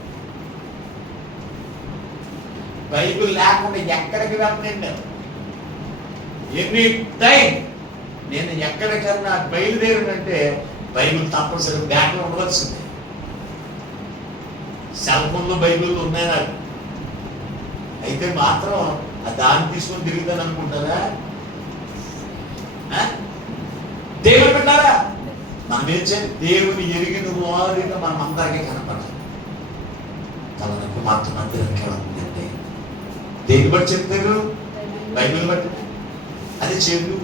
బైబిల్ లేకుండా ఎక్కడికి వెళ్ళండి. ఎనీ టైం నేను ఎక్కడికన్నా బయలుదేరినంటే బైబిల్ తప్పనిసరి బ్యాగ్లో ఉండవలసిందే. సెల్ ఫోన్లో బైబిల్ ఉన్నాయి నాకు. అయితే మాత్రం దాన్ని తీసుకొని తిరుగుతాను అనుకుంటారా? దేవుడు పెట్టారా? మనం ఏం చేయాలి? దేవుని ఎరిగిన వారిగా మనం అందరికీ కనపడాలి. తన కుమార్తె మందిరానికి వెళ్ళండి. దేని బట్టి చెప్తారు? బైబిల్ బట్టి. అది చెడు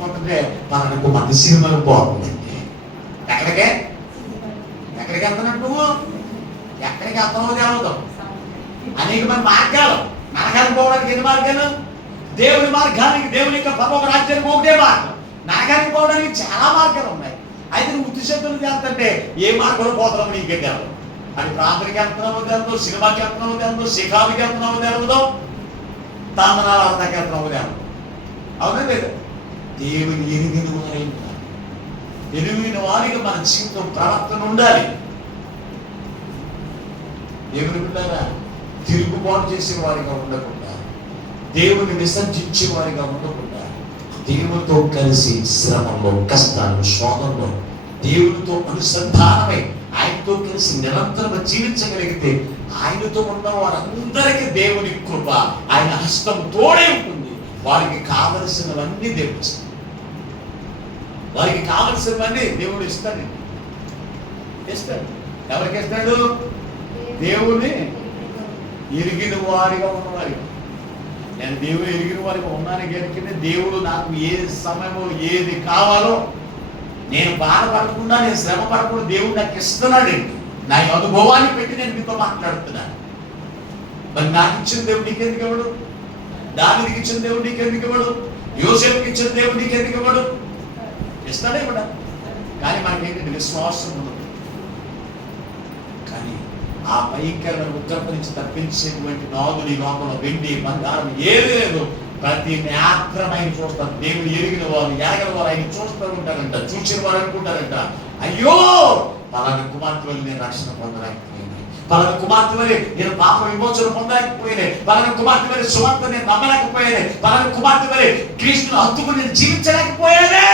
పోతుంటే మన కుమార్తె సినిమాకు పోతుందండి. ఎక్కడికే? ఎక్కడికి వెళ్తున్నాడు నువ్వు? ఎక్కడికి వెళ్తున్నావు? దేవుడు అనేకమైన మార్గాలు. నరకానికి పోవడానికి ఎన్ని మార్గాలు? దేవుని మార్గానికి, దేవుని యొక్క పరలోక రాజ్యానికి ఒకటే మార్గం. నరకానికి పోవడానికి చాలా మార్గాలు ఉన్నాయి. అయితే నువ్వు ఉద్దేశంతో వెళ్తుంటే ఏ మార్గంలో పోతున్నావు నీకే తెలియదు. అది ప్రాంతానికి వెళ్తున్నావు తెలియదు, సినిమాకి వెళ్తున్నావు తెలియదు, శిఖానికి వెళ్తున్నావు తెలియదు, తాందనాలు అర్థానికి వెళ్తున్నావు తెలియదు. అవునా లేదు? దేవుని ఎరిగిన వారి, ఎరిగిన వారికి మన జీవితం ప్రవర్తన ఉండాలి. దేవుని బిడ్డలారా, తిరుగుబాటు చేసే వారిగా ఉండకుండా, దేవుని విసర్జించే వారిగా ఉండకుండా, దేవునితో కలిసి శ్రమంలో, కష్టాలు, శోధనలో దేవునితో అనుసంధానమై ఆయనతో కలిసి నిరంతరం జీవించగలిగితే ఆయనతో ఉన్న వారందరికీ దేవుని కృప, ఆయన హస్తం తోడే ఉంటుంది. వారికి కావలసినవన్నీ దేవుడు ఇస్తాడు. వారికి కావలసినవన్నీ దేవుడు ఇస్తాడు. ఇస్తాడు. ఎవరికి ఇస్తాడు? దేవుని ఎరిగిన వారిగా ఉన్నవారికి. నేను దేవుని ఎరిగిన వారికి ఉన్నాను కనుకనే దేవుడు నాకు ఏ సమయంలో ఏది కావాలో, నేను బాధపడకుండా, నేను శ్రమ పడకుండా దేవుడు నాకు ఇస్తున్నాడండి. నా అనుభవాన్ని పెట్టి నేను మీతో మాట్లాడుతున్నాను. మరి నాకు ఇచ్చిన దేవుడు నీకెందుకు ఇవ్వడు? దావీదుకి ఇచ్చిన దేవుడు నీకెందుకు ఇవ్వడు? యోసేపుకి ఇచ్చిన దేవుడు నీకెందుకు ఇవ్వడు? ఇస్తాడే కూడా. కానీ మనకేంటంటే విశ్వాసం ఉండదు. కానీ ఆ భయంకరమైన ఉగ్రత నుంచి తప్పించేటువంటి నాదుని లోపల వెండి, బంగారం ఏది లేదు. ప్రతి నేత్రమైన చూస్తారు. దేవుడు ఎరిగిన వారు, ఎరగని వారు ఆయన చూస్తూ ఉంటారంట. చూసిన వారు అనుకుంటారంట, అయ్యో పలానా కుమార్తె వల్ల నేను రక్షణ పొందలేకపోయింది, పలానా కుమార్తె వల్ల నేను పాప విమోచన పొందలేకపోయాను, పలానా కుమార్తె వల్ల సువార్త నేను నమ్మలేకపోయాను, పలానా కుమార్తె వల్ల క్రీస్తును హత్తుకుని నేను జీవించలేకపోయానే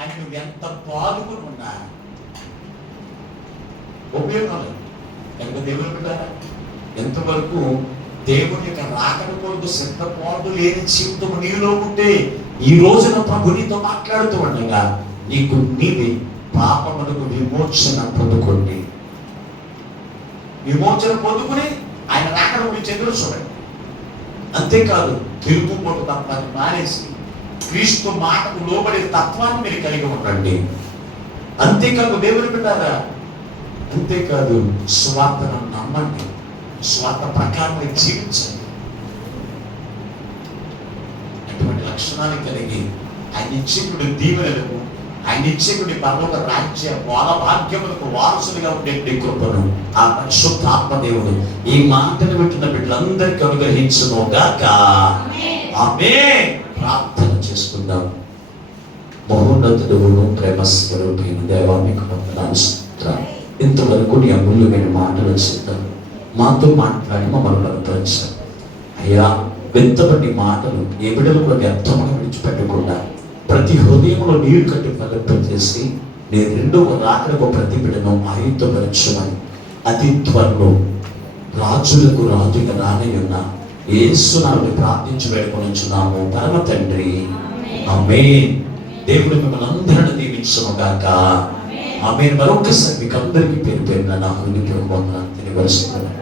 అని నువ్వు ఎంత బాధకుని ఉన్నా ఉపయోగం లేదు. కనుక దేవుని బిడ్డలారా, ఎంతవరకు దేవుని యొక్క రాకడ కొరకు సిద్ధపాటు లేని జీవితం నీలో ఉంటే ఈ రోజున ప్రభు నీతో మాట్లాడుతూ ఉండగా నీకు నీవే పాపమునకు విమోచన పొందుకోండి. విమోచన పొందుకుని ఆయన రాకడ గురించి ఎదురు చూడండి. అంతేకాదు, తిరుగుబాటు తత్వాన్ని మానేసి క్రీస్తు మాటకు లోబడే తత్వాన్ని మీరు కలిగి ఉండండి. అంతేకాదు దేవుని బిడ్డలారా, అంతేకాదు స్వార్థను నమ్మండి, స్వార్థ ప్రకారమే జీవించండి. అటువంటి లక్షణాలు కలిగి ఆయన ఇచ్చేటువంటి దీవెనలకు, ఆయన ఇచ్చేటువంటి పరలోక రాజ్య భాగ్యములకు వారసులుగా ఉండే కృపను ఆ పరిశుద్ధాత్మ దేవుడు ఈ మాటను వింటున్న బిడ్డలందరికీ అనుగ్రహించును గాక. ఆమేన్. ప్రార్థన చేసుకుందాం. మహోన్నతుడును ప్రేమ స్వరూపిణి దేవా, మీకు వందనాలు స్తోత్రాలు. ఇంతవరకు నీ అమూల్యమైన మాటలు చెప్తాను, మాతో మాట్లాడి మమ్మల్ని బలపరిచారు అయ్యా. విత్తబడి మాటలు ఏ బిడ్డలు కూడా వ్యర్థముగా విడిచిపెట్టకుండా ప్రతి హృదయంలో నీరు కట్టి ఫలింపజేసి నీ రెండవ రాకడకు ప్రతి బిడ్డను ఆయుధపరచమని అతి త్వరలో రాజులకు రాజుగా రానయ్యున్న యేసునామమున ప్రార్థించి వేడుకొనుచున్నాము పరమ తండ్రి. ఆమేన్. దేవుడు మిమ్మల్ని అందరిని దీవించును గాక. ఆమేన్. మరొకసారి మీకు అందరికీ పేరు పేరున నా హృదయపూర్వక వందనాలు తెలియపరుస్తున్నాను.